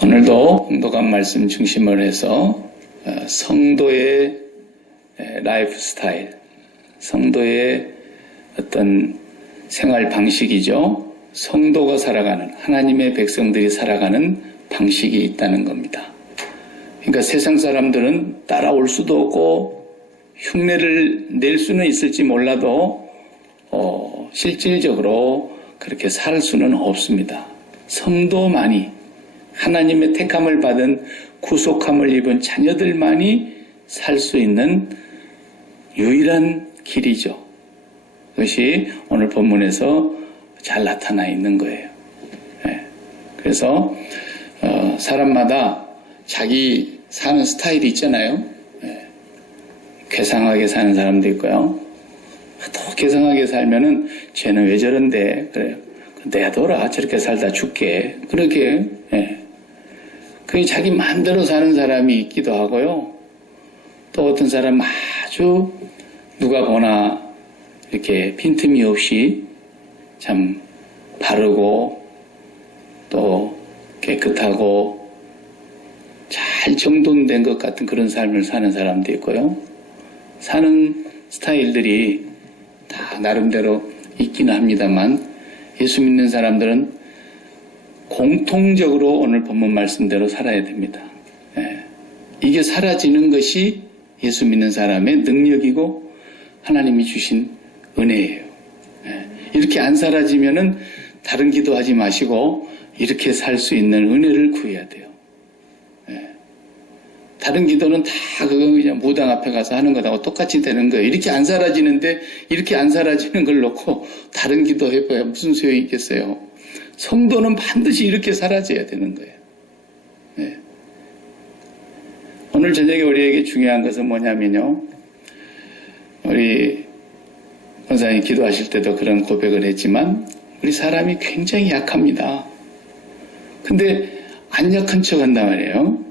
오늘도 공독한 말씀 중심으로 해서 성도의 라이프 스타일, 성도의 어떤 생활 방식이죠. 성도가 살아가는, 하나님의 백성들이 살아가는 방식이 있다는 겁니다. 그러니까 세상 사람들은 따라올 수도 없고 흉내를 낼 수는 있을지 몰라도 실질적으로 그렇게 살 수는 없습니다. 성도만이, 하나님의 택함을 받은 구속함을 입은 자녀들만이 살 수 있는 유일한 길이죠. 그것이 오늘 본문에서 잘 나타나 있는 거예요. 그래서 사람마다 자기 사는 스타일이 있잖아요. 괴상하게 사는 사람도 있고요. 또 괴상하게 살면은 쟤는 왜 저런데, 그래요. 내둬라, 저렇게 살다 죽게. 그렇게 그게 자기 마음대로 사는 사람이 있기도 하고요. 또 어떤 사람은 아주 누가 보나 이렇게 빈틈이 없이 참 바르고 또 깨끗하고 잘 정돈된 것 같은 그런 삶을 사는 사람도 있고요. 사는 스타일들이 다 나름대로 있기는 합니다만 예수 믿는 사람들은 공통적으로 오늘 본문 말씀대로 살아야 됩니다. 이게 사라지는 것이 예수 믿는 사람의 능력이고 하나님이 주신 은혜예요. 이렇게 안 사라지면은 다른 기도하지 마시고 이렇게 살 수 있는 은혜를 구해야 돼요. 다른 기도는 다 그거 그냥 무당 앞에 가서 하는 거하고 똑같이 되는 거예요. 이렇게 안 사라지는데 이렇게 안 사라지는 걸 놓고 다른 기도 해봐야 무슨 소용이 있겠어요. 성도는 반드시 이렇게 사라져야 되는 거예요. 오늘 저녁에 우리에게 중요한 것은 뭐냐면요. 우리 권사님 기도하실 때도 그런 고백을 했지만 우리 사람이 굉장히 약합니다. 근데 안 약한 척 한단 말이에요.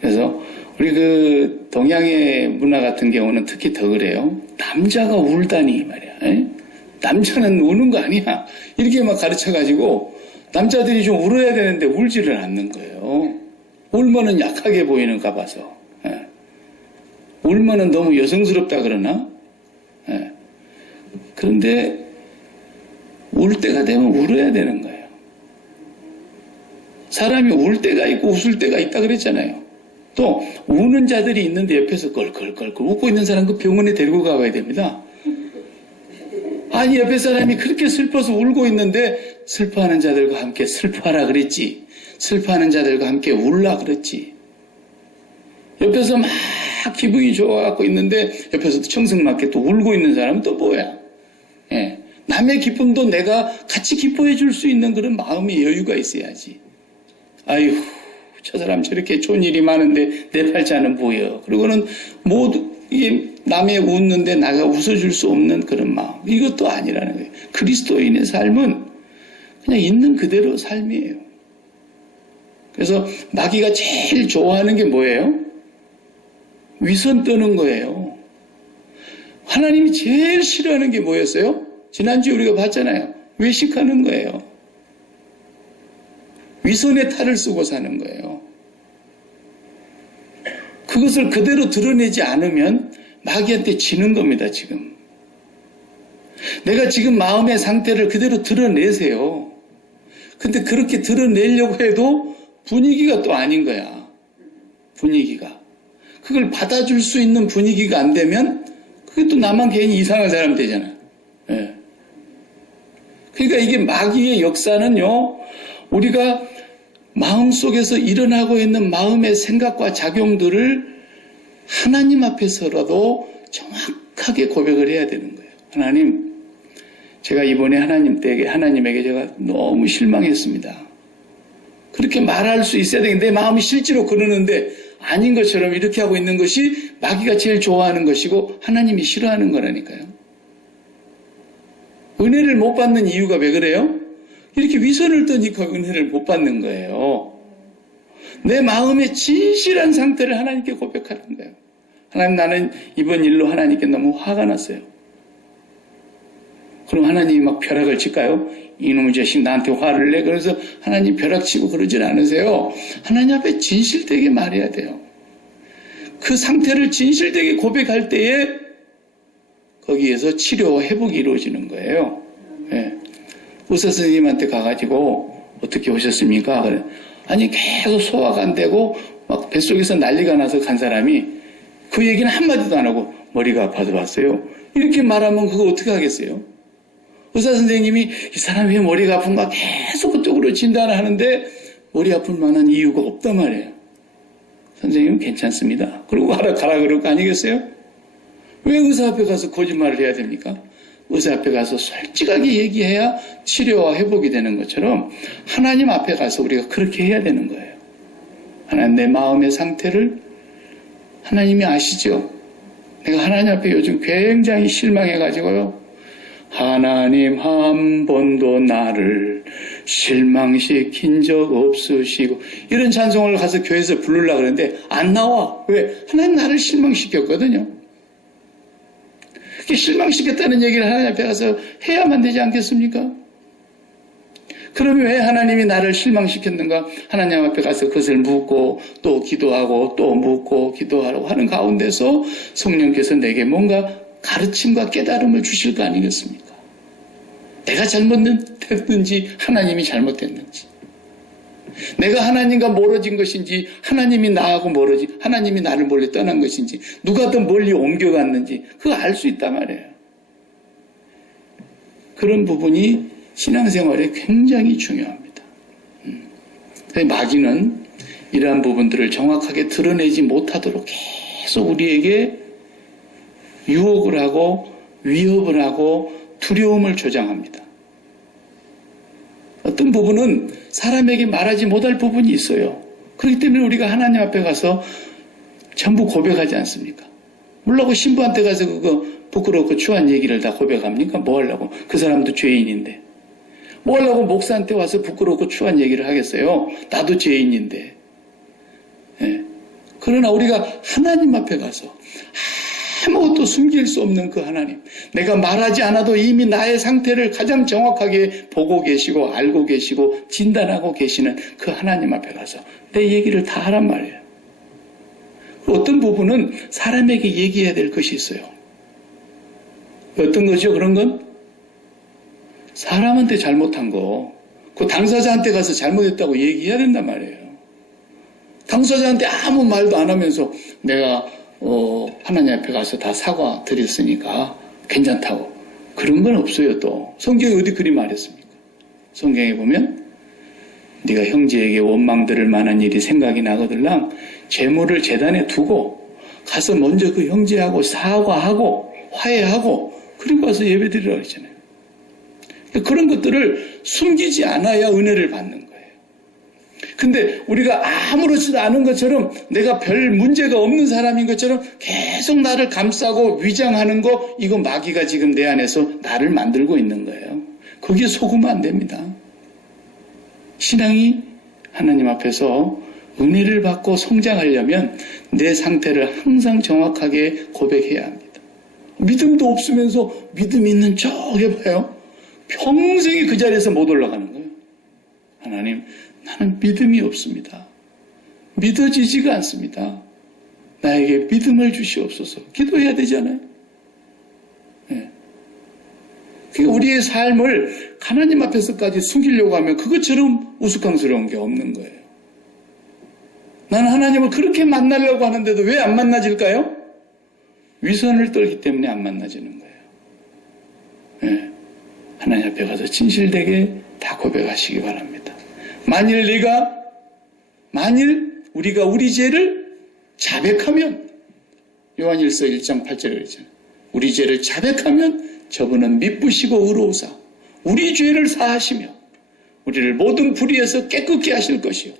그래서 우리 그 동양의 문화 같은 경우는 특히 더 그래요. 남자가 울다니 말이야. 남자는 우는 거 아니야. 이렇게 막 가르쳐가지고 남자들이 좀 울어야 되는데 울지를 않는 거예요. 울면은 약하게 보이는가 봐서. 울면은 너무 여성스럽다 그러나? 그런데 울 때가 되면 울어야 되는 거예요. 사람이 울 때가 있고 웃을 때가 있다 그랬잖아요. 또 우는 자들이 있는데 옆에서 껄껄껄껄 웃고 있는 사람 그 병원에 데리고 가봐야 됩니다. 아니 옆에 사람이 그렇게 슬퍼서 울고 있는데 슬퍼하는 자들과 함께 슬퍼하라 그랬지. 슬퍼하는 자들과 함께 울라 그랬지. 옆에서 막 기분이 좋아갖고 있는데 옆에서 청승맞게 또 울고 있는 사람은 또 뭐야. 남의 기쁨도 내가 같이 기뻐해 줄 수 있는 그런 마음의 여유가 있어야지. 아유 저 사람 저렇게 좋은 일이 많은데 내 팔자는 뭐여. 그리고는 모두 남의 웃는데 나가 웃어줄 수 없는 그런 마음. 이것도 아니라는 거예요. 그리스도인의 삶은 그냥 있는 그대로 삶이에요. 그래서 마귀가 제일 좋아하는 게 뭐예요? 위선 떠는 거예요. 하나님이 제일 싫어하는 게 뭐였어요? 지난주에 우리가 봤잖아요. 외식하는 거예요. 위선의 탈을 쓰고 사는 거예요. 그것을 그대로 드러내지 않으면 마귀한테 지는 겁니다, 지금. 내가 지금 마음의 상태를 그대로 드러내세요. 근데 그렇게 드러내려고 해도 분위기가 또 아닌 거야. 분위기가. 그걸 받아줄 수 있는 분위기가 안 되면 그게 또 나만 괜히 이상한 사람 되잖아. 그러니까 이게 마귀의 역사는요, 우리가 마음속에서 일어나고 있는 마음의 생각과 작용들을 하나님 앞에서라도 정확하게 고백을 해야 되는 거예요. 하나님, 제가 이번에 하나님에게 제가 너무 실망했습니다. 그렇게 말할 수 있어야 되는데 내 마음이 실제로 그러는데 아닌 것처럼 이렇게 하고 있는 것이 마귀가 제일 좋아하는 것이고 하나님이 싫어하는 거라니까요. 은혜를 못 받는 이유가 왜 그래요? 이렇게 위선을 떠니까 은혜를 못 받는 거예요. 내 마음의 진실한 상태를 하나님께 고백하는 거예요. 하나님, 나는 이번 일로 하나님께 너무 화가 났어요. 그럼 하나님이 막 벼락을 칠까요? 이놈의 자식 나한테 화를 내. 그래서 하나님 벼락 치고 그러진 않으세요. 하나님 앞에 진실되게 말해야 돼요. 그 상태를 진실되게 고백할 때에 거기에서 치료와 회복이 이루어지는 거예요. 예. 의사 선생님한테 가가지고 어떻게 오셨습니까? 그래. 아니 계속 소화가 안 되고 막 뱃속에서 난리가 나서 간 사람이 그 얘기는 한마디도 안 하고 머리가 아파서 왔어요. 이렇게 말하면 그거 어떻게 하겠어요? 의사 선생님이 이 사람이 왜 머리가 아픈가 계속 그쪽으로 진단을 하는데 머리 아플 만한 이유가 없단 말이에요. 선생님은 괜찮습니다. 그러고 가라 그럴 거 아니겠어요? 왜 의사 앞에 가서 거짓말을 해야 됩니까? 의사 앞에 가서 솔직하게 얘기해야 치료와 회복이 되는 것처럼 하나님 앞에 가서 우리가 그렇게 해야 되는 거예요. 하나님 내 마음의 상태를 하나님이 아시죠? 내가 하나님 앞에 요즘 굉장히 실망해가지고요. 하나님 한 번도 나를 실망시킨 적 없으시고 이런 찬송을 가서 교회에서 부르려고 그러는데 안 나와. 왜? 하나님 나를 실망시켰거든요. 그렇게 실망시켰다는 얘기를 하나님 앞에 가서 해야만 되지 않겠습니까? 그러면 왜 하나님이 나를 실망시켰는가? 하나님 앞에 가서 그것을 묻고 또 기도하고 또 묻고 기도하라고 하는 가운데서 성령께서 내게 뭔가 가르침과 깨달음을 주실 거 아니겠습니까? 내가 잘못했는지 하나님이 잘못했는지, 내가 하나님과 멀어진 것인지 하나님이 나하고 하나님이 나를 멀리 떠난 것인지, 누가 더 멀리 옮겨갔는지 그거 알 수 있단 말이에요. 그런 부분이 신앙생활에 굉장히 중요합니다. 마귀는 이러한 부분들을 정확하게 드러내지 못하도록 계속 우리에게 유혹을 하고 위협을 하고 두려움을 조장합니다. 어떤 부분은 사람에게 말하지 못할 부분이 있어요. 그렇기 때문에 우리가 하나님 앞에 가서 전부 고백하지 않습니까? 물론 신부한테 가서 그거 부끄럽고 추한 얘기를 다 고백합니까? 뭐 하려고? 그 사람도 죄인인데. 뭐 하려고 목사한테 와서 부끄럽고 추한 얘기를 하겠어요? 나도 죄인인데. 예. 그러나 우리가 하나님 앞에 가서 아무것도 숨길 수 없는 그 하나님, 내가 말하지 않아도 이미 나의 상태를 가장 정확하게 보고 계시고 알고 계시고 진단하고 계시는 그 하나님 앞에 가서 내 얘기를 다 하란 말이에요. 어떤 부분은 사람에게 얘기해야 될 것이 있어요. 어떤 거죠? 그런 건 사람한테 잘못한 거, 그 당사자한테 가서 잘못했다고 얘기해야 된단 말이에요. 당사자한테 아무 말도 안 하면서 내가 하나님 앞에 가서 다 사과 드렸으니까 괜찮다고. 그런 건 없어요. 또 성경에 어디 그리 말했습니까? 성경에 보면 네가 형제에게 원망 들을 만한 일이 생각이 나거들랑 재물을 제단에 두고 가서 먼저 그 형제하고 사과하고 화해하고 그리고 와서 예배 드리라고 했잖아요. 그런 것들을 숨기지 않아야 은혜를 받는 거예요. 근데 우리가 아무렇지도 않은 것처럼 내가 별 문제가 없는 사람인 것처럼 계속 나를 감싸고 위장하는 거, 이거 마귀가 지금 내 안에서 나를 만들고 있는 거예요. 거기에 속으면 안 됩니다. 신앙이 하나님 앞에서 은혜를 받고 성장하려면 내 상태를 항상 정확하게 고백해야 합니다. 믿음도 없으면서 믿음 있는 척 해봐요. 평생이 그 자리에서 못 올라가는 거예요. 하나님, 나는 믿음이 없습니다. 믿어지지가 않습니다. 나에게 믿음을 주시옵소서. 기도해야 되잖아요. 네. 그러니까 우리의 삶을 하나님 앞에서까지 숨기려고 하면 그것처럼 우스꽝스러운 게 없는 거예요. 나는 하나님을 그렇게 만나려고 하는데도 왜 안 만나질까요? 위선을 떨기 때문에 안 만나지는 거예요. 네. 하나님 앞에 가서 진실되게 다 고백하시기 바랍니다. 만일 우리가 우리 죄를 자백하면, 요한일서 1장 8절에 그랬잖아요. 우리 죄를 자백하면 저분은 미쁘시고 의로우사 우리 죄를 사하시며 우리를 모든 불의에서 깨끗게 하실 것이요.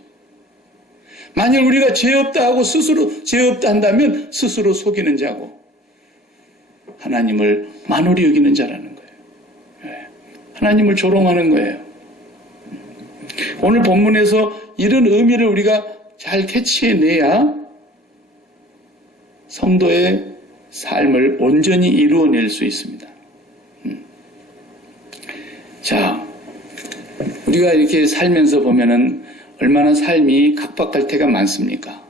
만일 우리가 죄 없다 하고 스스로 죄 없다 한다면 스스로 속이는 자고 하나님을 만홀히 여기는 자라는 거예요. 하나님을 조롱하는 거예요. 오늘 본문에서 이런 의미를 우리가 잘 캐치해내야 성도의 삶을 온전히 이루어낼 수 있습니다. 자, 우리가 이렇게 살면서 보면은 얼마나 삶이 각박할 때가 많습니까?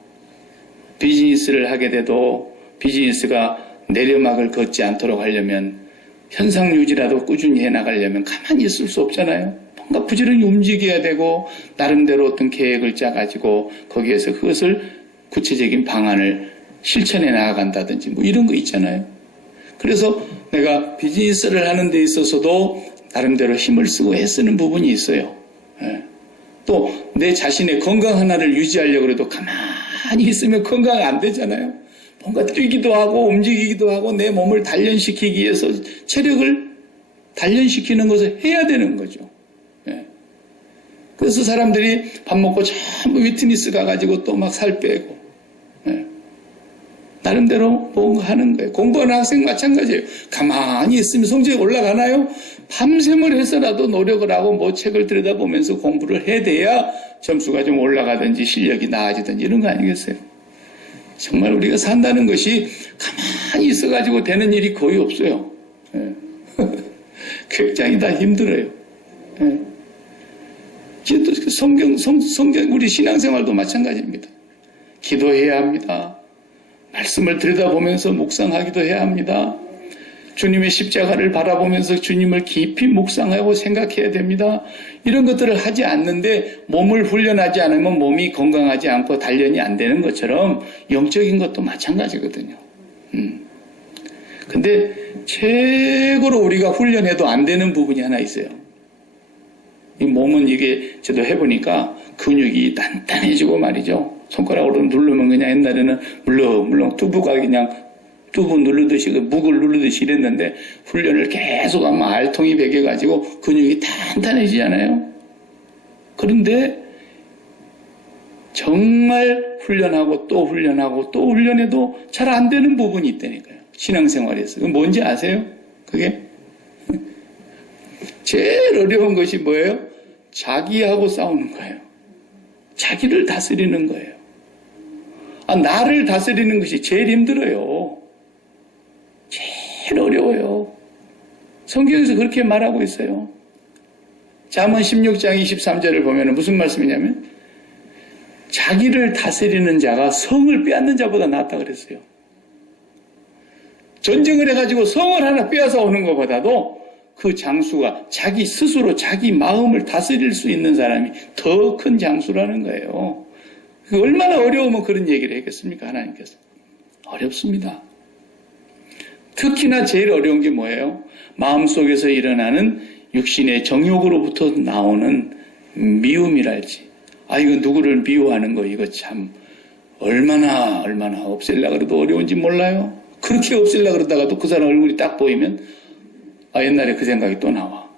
비즈니스를 하게 돼도 비즈니스가 내려막을 걷지 않도록 하려면 현상 유지라도 꾸준히 해나가려면 가만히 있을 수 없잖아요. 뭔가 부지런히 움직여야 되고 나름대로 어떤 계획을 짜가지고 거기에서 그것을 구체적인 방안을 실천해 나아간다든지 뭐 이런 거 있잖아요. 그래서 내가 비즈니스를 하는 데 있어서도 나름대로 힘을 쓰고 애쓰는 부분이 있어요. 또 내 자신의 건강 하나를 유지하려고 해도 가만히 있으면 건강이 안 되잖아요. 뭔가 뛰기도 하고 움직이기도 하고 내 몸을 단련시키기 위해서 체력을 단련시키는 것을 해야 되는 거죠. 그래서 사람들이 밥 먹고 전부 위트니스 가가지고 또 막 살 빼고 나름대로 뭔가 하는 거예요. 공부하는 학생 마찬가지예요. 가만히 있으면 성적이 올라가나요? 밤샘을 해서라도 노력을 하고 뭐 책을 들여다보면서 공부를 해야 점수가 좀 올라가든지 실력이 나아지든지 이런 거 아니겠어요? 정말 우리가 산다는 것이 가만히 있어가지고 되는 일이 거의 없어요. 굉장히 다 힘들어요. 성경, 우리 신앙생활도 마찬가지입니다. 기도해야 합니다. 말씀을 들여다보면서 묵상하기도 해야 합니다. 주님의 십자가를 바라보면서 주님을 깊이 묵상하고 생각해야 됩니다. 이런 것들을 하지 않는데 몸을 훈련하지 않으면 몸이 건강하지 않고 단련이 안 되는 것처럼 영적인 것도 마찬가지거든요. 근데 최고로 우리가 훈련해도 안 되는 부분이 하나 있어요. 이 몸은 이게 저도 해보니까 근육이 단단해지고 말이죠. 손가락으로 누르면 그냥 옛날에는 물렁물렁 뚜부가 그냥 뚜부 누르듯이 묵을 누르듯이 이랬는데 훈련을 계속 하면 알통이 배겨가지고 근육이 단단해지잖아요. 그런데 정말 훈련하고 또 훈련하고 또 훈련해도 잘 안 되는 부분이 있다니까요. 신앙생활에서. 그건 뭔지 아세요? 그게? 제일 어려운 것이 뭐예요? 자기하고 싸우는 거예요. 자기를 다스리는 거예요. 나를 다스리는 것이 제일 힘들어요. 제일 어려워요. 성경에서 그렇게 말하고 있어요. 잠언 16장 23절을 보면 무슨 말씀이냐면 자기를 다스리는 자가 성을 빼앗는 자보다 낫다 그랬어요. 전쟁을 해가지고 성을 하나 빼앗아 오는 것보다도 그 장수가 자기 스스로 자기 마음을 다스릴 수 있는 사람이 더 큰 장수라는 거예요. 얼마나 어려우면 그런 얘기를 했겠습니까? 하나님께서. 어렵습니다. 특히나 제일 어려운 게 뭐예요? 마음속에서 일어나는 육신의 정욕으로부터 나오는 미움이랄지. 이거 누구를 미워하는 거 이거 참 얼마나 없애려고 해도 어려운지 몰라요. 그렇게 없애려고 그러다가도 그 사람 얼굴이 딱 보이면 옛날에 그 생각이 또 나와.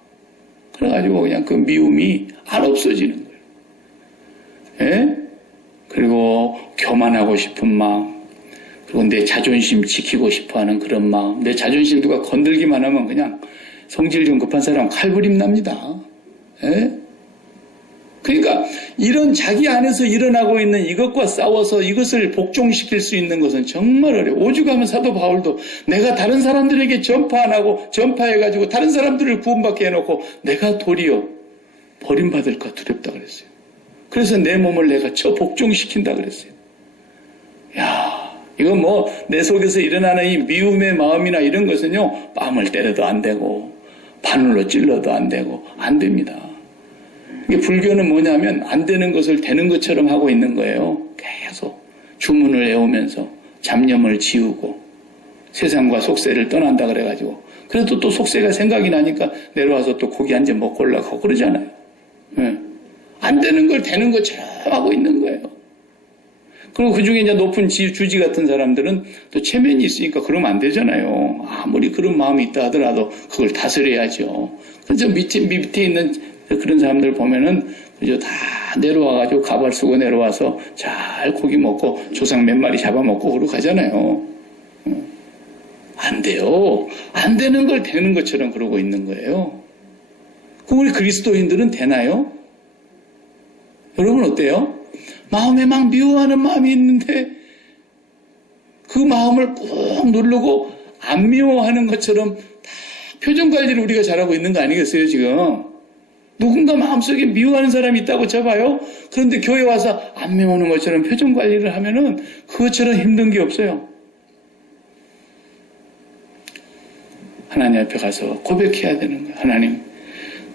그래가지고 그냥 그 미움이 안 없어지는 거예요. 예? 그리고 교만하고 싶은 마음, 그리고 내 자존심 지키고 싶어하는 그런 마음, 내 자존심 누가 건들기만 하면 그냥 성질 좀 급한 사람 칼부림 납니다. 예? 그러니까 이런 자기 안에서 일어나고 있는 이것과 싸워서 이것을 복종시킬 수 있는 것은 정말 어려워. 오죽하면 사도 바울도 내가 다른 사람들에게 전파 안 하고 전파해가지고 다른 사람들을 구원받게 해놓고 내가 도리어 버림받을까 두렵다 그랬어요. 그래서 내 몸을 내가 복종시킨다 그랬어요. 이건 뭐 내 속에서 일어나는 이 미움의 마음이나 이런 것은요, 뺨을 때려도 안 되고 바늘로 찔러도 안 되고 안 됩니다. 불교는 뭐냐면 안 되는 것을 되는 것처럼 하고 있는 거예요. 계속 주문을 외우면서 잡념을 지우고 세상과 속세를 떠난다 그래가지고 그래도 또 속세가 생각이 나니까 내려와서 또 고기 한 점 먹고 올라가고 그러잖아요. 안 되는 걸 되는 것처럼 하고 있는 거예요. 그리고 그 중에 이제 높은 주지 같은 사람들은 또 체면이 있으니까 그러면 안 되잖아요. 아무리 그런 마음이 있다 하더라도 그걸 다스려야죠. 그래서 밑에 있는 그런 사람들 보면은 그저 다 내려와가지고 가발 쓰고 내려와서 잘 고기 먹고 조상 몇 마리 잡아먹고 그러고 가잖아요. 안 돼요. 안 되는 걸 되는 것처럼 그러고 있는 거예요. 그럼 우리 그리스도인들은 되나요? 여러분 어때요? 마음에 막 미워하는 마음이 있는데 그 마음을 꾹 누르고 안 미워하는 것처럼 다 표정 관리를 우리가 잘하고 있는 거 아니겠어요 지금? 누군가 마음속에 미워하는 사람이 있다고 쳐봐요. 그런데 교회 와서 안 미워하는 것처럼 표정 관리를 하면은 그것처럼 힘든 게 없어요. 하나님 앞에 가서 고백해야 되는 거예요. 하나님,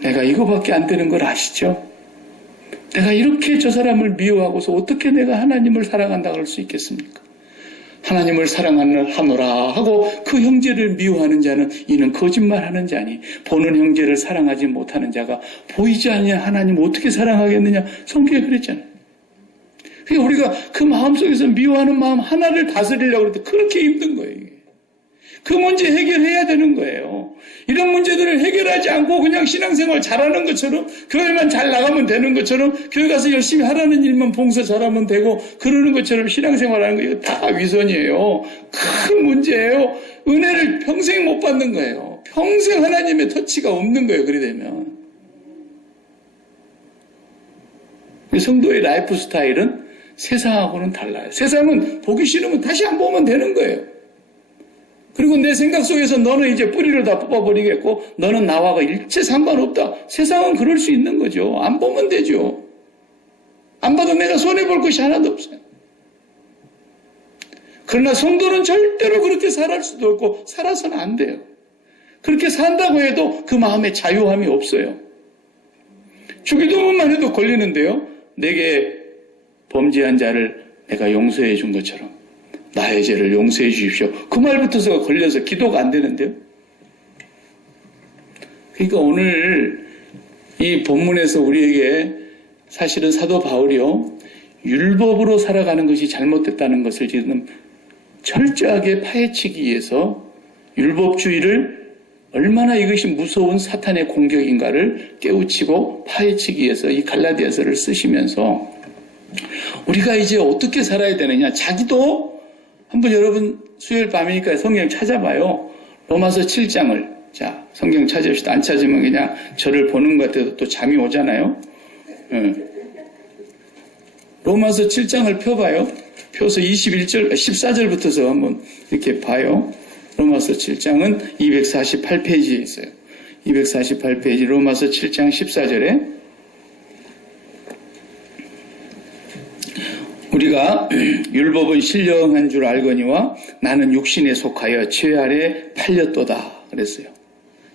내가 이거밖에 안 되는 걸 아시죠? 내가 이렇게 저 사람을 미워하고서 어떻게 내가 하나님을 사랑한다 그럴 수 있겠습니까? 하나님을 사랑하노라 하고 그 형제를 미워하는 자는 이는 거짓말하는 자니 보는 형제를 사랑하지 못하는 자가 보이지 않냐 하나님 어떻게 사랑하겠느냐 성경에 그랬잖아요. 그러니까 우리가 그 마음속에서 미워하는 마음 하나를 다스리려고 할 때 그렇게 힘든 거예요. 이게. 그 문제 해결해야 되는 거예요. 이런 문제들을 해결하지 않고 그냥 신앙생활 잘하는 것처럼 교회만 잘 나가면 되는 것처럼 교회 가서 열심히 하라는 일만 봉사 잘하면 되고 그러는 것처럼 신앙생활하는 거 이거 다 위선이에요. 큰 문제예요. 은혜를 평생 못 받는 거예요. 평생 하나님의 터치가 없는 거예요. 그래 되면. 성도의 라이프 스타일은 세상하고는 달라요. 세상은 보기 싫으면 다시 안 보면 되는 거예요. 그리고 내 생각 속에서 너는 이제 뿌리를 다 뽑아버리겠고 너는 나와가 일체 상관없다. 세상은 그럴 수 있는 거죠. 안 보면 되죠. 안 봐도 내가 손해볼 것이 하나도 없어요. 그러나 성도는 절대로 그렇게 살할 수도 없고 살아서는 안 돼요. 그렇게 산다고 해도 그 마음에 자유함이 없어요. 주기도문만 해도 걸리는데요. 내게 범죄한 자를 내가 용서해 준 것처럼 나의 죄를 용서해 주십시오. 그 말부터서 걸려서 기도가 안 되는데요. 그러니까 오늘 이 본문에서 우리에게 사실은 사도 바울이요. 율법으로 살아가는 것이 잘못됐다는 것을 지금 철저하게 파헤치기 위해서 율법주의를 얼마나 이것이 무서운 사탄의 공격인가를 깨우치고 파헤치기 위해서 이 갈라디아서를 쓰시면서 우리가 이제 어떻게 살아야 되느냐. 자기도 한번 여러분 수요일 밤이니까 성경 찾아봐요. 로마서 7장을. 자, 성경 찾읍시다. 안 찾으면 그냥 저를 보는 것 같아도 또 잠이 오잖아요. 로마서 7장을 펴봐요. 펴서 14절부터서 한번 이렇게 봐요. 로마서 7장은 248페이지에 있어요. 248페이지 로마서 7장 14절에 우리가 율법은 신령한 줄 알거니와 나는 육신에 속하여 죄 아래 팔렸도다 그랬어요.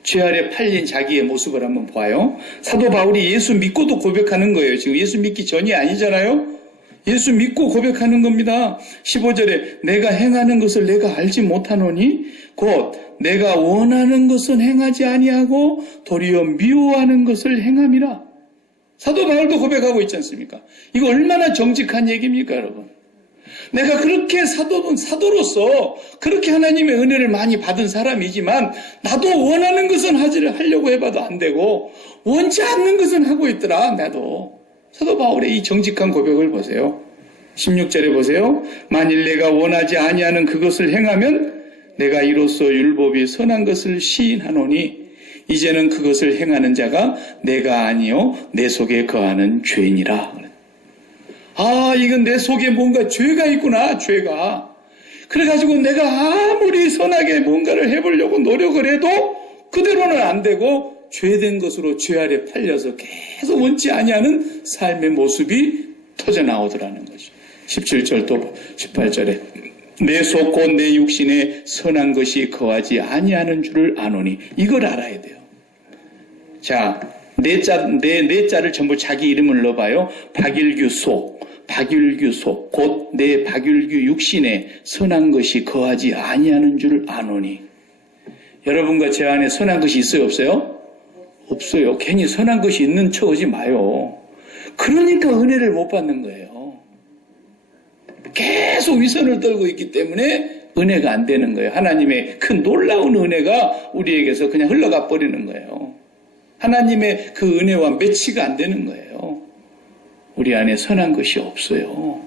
죄 아래 팔린 자기의 모습을 한번 봐요. 사도 바울이 예수 믿고도 고백하는 거예요. 지금 예수 믿기 전이 아니잖아요. 예수 믿고 고백하는 겁니다. 15절에 내가 행하는 것을 내가 알지 못하노니 곧 내가 원하는 것은 행하지 아니하고 도리어 미워하는 것을 행함이라. 사도 바울도 고백하고 있지 않습니까? 이거 얼마나 정직한 얘기입니까, 여러분? 내가 그렇게 사도로서 그렇게 하나님의 은혜를 많이 받은 사람이지만 나도 원하는 것은 하려고 해봐도 안 되고 원치 않는 것은 하고 있더라, 나도. 사도 바울의 이 정직한 고백을 보세요. 16절에 보세요. 만일 내가 원하지 아니하는 그것을 행하면 내가 이로써 율법이 선한 것을 시인하노니 이제는 그것을 행하는 자가 내가 아니요 내 속에 거하는 죄니라. 아, 이건 내 속에 뭔가 죄가 있구나, 죄가. 그래가지고 내가 아무리 선하게 뭔가를 해보려고 노력을 해도 그대로는 안 되고 죄된 것으로 죄 아래 팔려서 계속 원치 아니하는 삶의 모습이 터져나오더라는 거죠. 17절 또 18절에 내 속 곧 내 육신에 선한 것이 거하지 아니하는 줄을 아노니 이걸 알아야 돼요. 자, 내 자를 전부 자기 이름을 넣어봐요. 박일규 속, 곧 내 박일규 육신에 선한 것이 거하지 아니하는 줄을 아노니. 여러분과 제 안에 선한 것이 있어요, 없어요? 없어요. 괜히 선한 것이 있는 척 하지 마요. 그러니까 은혜를 못 받는 거예요. 계속 위선을 떨고 있기 때문에 은혜가 안 되는 거예요. 하나님의 그 놀라운 은혜가 우리에게서 그냥 흘러가 버리는 거예요. 하나님의 그 은혜와 매치가 안 되는 거예요. 우리 안에 선한 것이 없어요.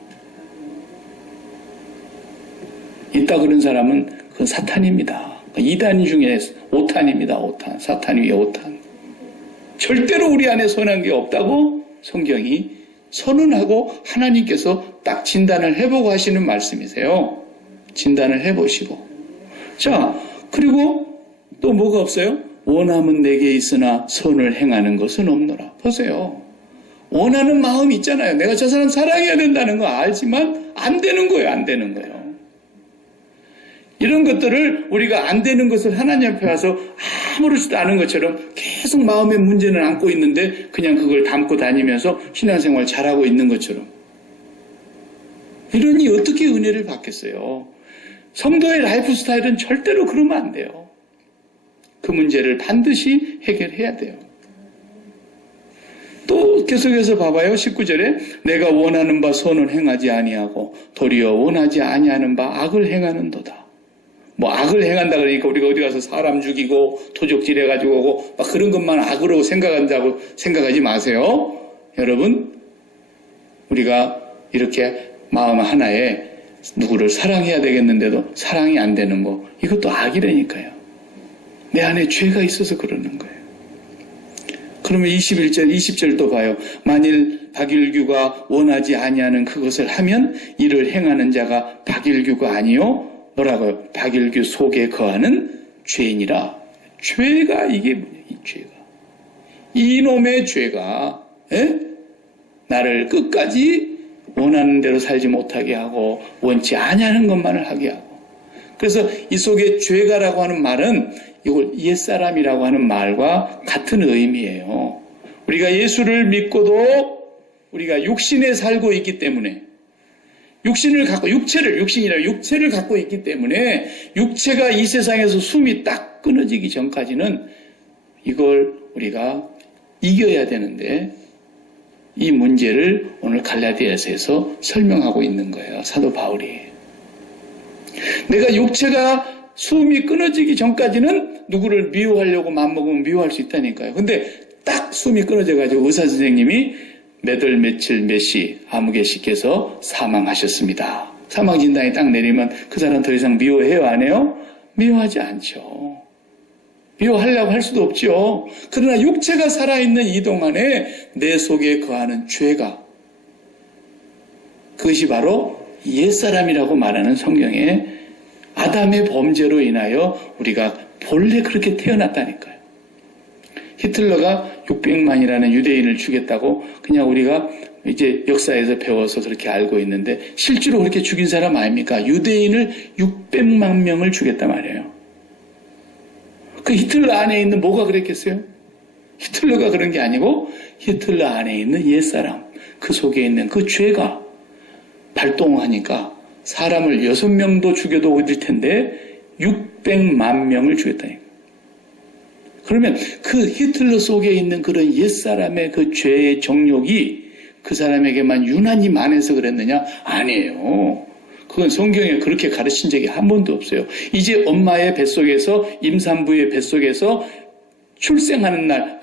있다 그런 사람은 그건 사탄입니다. 2단 중에 5탄입니다. 5탄. 사탄 위에 5탄. 절대로 우리 안에 선한 게 없다고 성경이 선언하고 하나님께서 딱 진단을 해보고 하시는 말씀이세요. 진단을 해보시고. 자, 그리고 또 뭐가 없어요? 원함은 내게 있으나 선을 행하는 것은 없노라. 보세요. 원하는 마음이 있잖아요. 내가 저 사람 사랑해야 된다는 거 알지만 안 되는 거예요. 안 되는 거예요. 이런 것들을 우리가 안 되는 것을 하나님 앞에 와서 아무렇지도 않은 것처럼 계속 마음의 문제는 안고 있는데 그냥 그걸 담고 다니면서 신앙생활 잘하고 있는 것처럼. 이러니 어떻게 은혜를 받겠어요? 성도의 라이프 스타일은 절대로 그러면 안 돼요. 그 문제를 반드시 해결해야 돼요. 또 계속해서 봐봐요. 19절에 내가 원하는 바 선을 행하지 아니하고 도리어 원하지 아니하는 바 악을 행하는도다. 뭐 악을 행한다 그러니까 우리가 어디 가서 사람 죽이고 도적질 해가지고 오고 막 그런 것만 악으로 생각한다고 생각하지 마세요. 여러분, 우리가 이렇게 마음 하나에 누구를 사랑해야 되겠는데도 사랑이 안 되는 거, 이것도 악이라니까요. 내 안에 죄가 있어서 그러는 거예요. 그러면 21절, 20절도 봐요. 만일 박일규가 원하지 아니하는 그것을 하면 이를 행하는 자가 박일규가 아니요. 뭐라고요? 박일규 속에 거하는 죄인이라. 죄가 이게 뭐냐, 이 죄가. 이놈의 죄가, 나를 끝까지 원하는 대로 살지 못하게 하고 원치 아니하는 것만을 하게 하고. 그래서 이 속에 죄가라고 하는 말은 이걸 옛사람이라고 하는 말과 같은 의미예요. 우리가 예수를 믿고도 우리가 육신에 살고 있기 때문에 육신을 갖고 육체를 갖고 있기 때문에 육체가 이 세상에서 숨이 딱 끊어지기 전까지는 이걸 우리가 이겨야 되는데 이 문제를 오늘 갈라디아서에서 설명하고 있는 거예요. 사도 바울이. 내가 육체가 숨이 끊어지기 전까지는 누구를 미워하려고 맘먹으면 미워할 수 있다니까요. 근데 딱 숨이 끊어져가지고 의사 선생님이 몇 월 며칠 몇 시 아무개 씨께서 사망하셨습니다. 사망 진단이 딱 내리면 그 사람 더 이상 미워해요? 안 해요? 미워하지 않죠. 미워하려고 할 수도 없죠. 그러나 육체가 살아있는 이 동안에 내 속에 거하는 죄가, 그것이 바로 옛사람이라고 말하는 성경에 아담의 범죄로 인하여 우리가 본래 그렇게 태어났다니까요. 히틀러가 600만이라는 유대인을 죽였다고 그냥 우리가 이제 역사에서 배워서 그렇게 알고 있는데 실제로 그렇게 죽인 사람 아닙니까? 유대인을 600만 명을 죽였단 말이에요. 그 히틀러 안에 있는 뭐가 그랬겠어요? 히틀러가 그런 게 아니고 히틀러 안에 있는 옛사람, 그 속에 있는 그 죄가 발동하니까 사람을 6명도 죽여도 어딜 텐데 600만 명을 죽였다니까. 그러면 그 히틀러 속에 있는 그런 옛사람의 그 죄의 정욕이 그 사람에게만 유난히 많아서 그랬느냐? 아니에요. 그건 성경에 그렇게 가르친 적이 한 번도 없어요. 이제 엄마의 뱃속에서, 임산부의 뱃속에서 출생하는 날,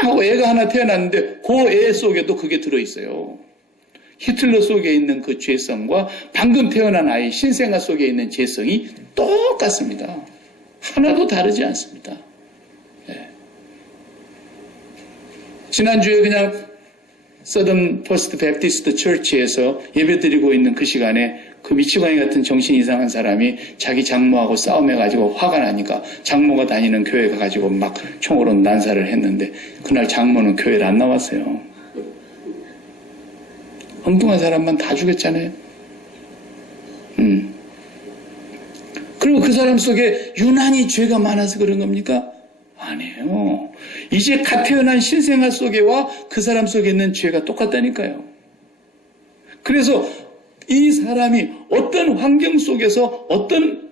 하고 애가 하나 태어났는데 그 애 속에도 그게 들어있어요. 히틀러 속에 있는 그 죄성과 방금 태어난 아이 신생아 속에 있는 죄성이 똑같습니다. 하나도 다르지 않습니다. 네. 지난주에 그냥 서던 퍼스트 베프티스트 처치에서 예배드리고 있는 그 시간에 그 미치광이 같은 정신 이상한 사람이 자기 장모하고 싸움해가지고 화가 나니까 장모가 다니는 교회 가가지고 막 총으로 난사를 했는데 그날 장모는 교회를 안 나왔어요. 엉뚱한 사람만 다 죽였잖아요. 그리고 그 사람 속에 유난히 죄가 많아서 그런 겁니까? 아니에요. 이제 갓 태어난 신생아 속에와 그 사람 속에 있는 죄가 똑같다니까요. 그래서 이 사람이 어떤 환경 속에서 어떤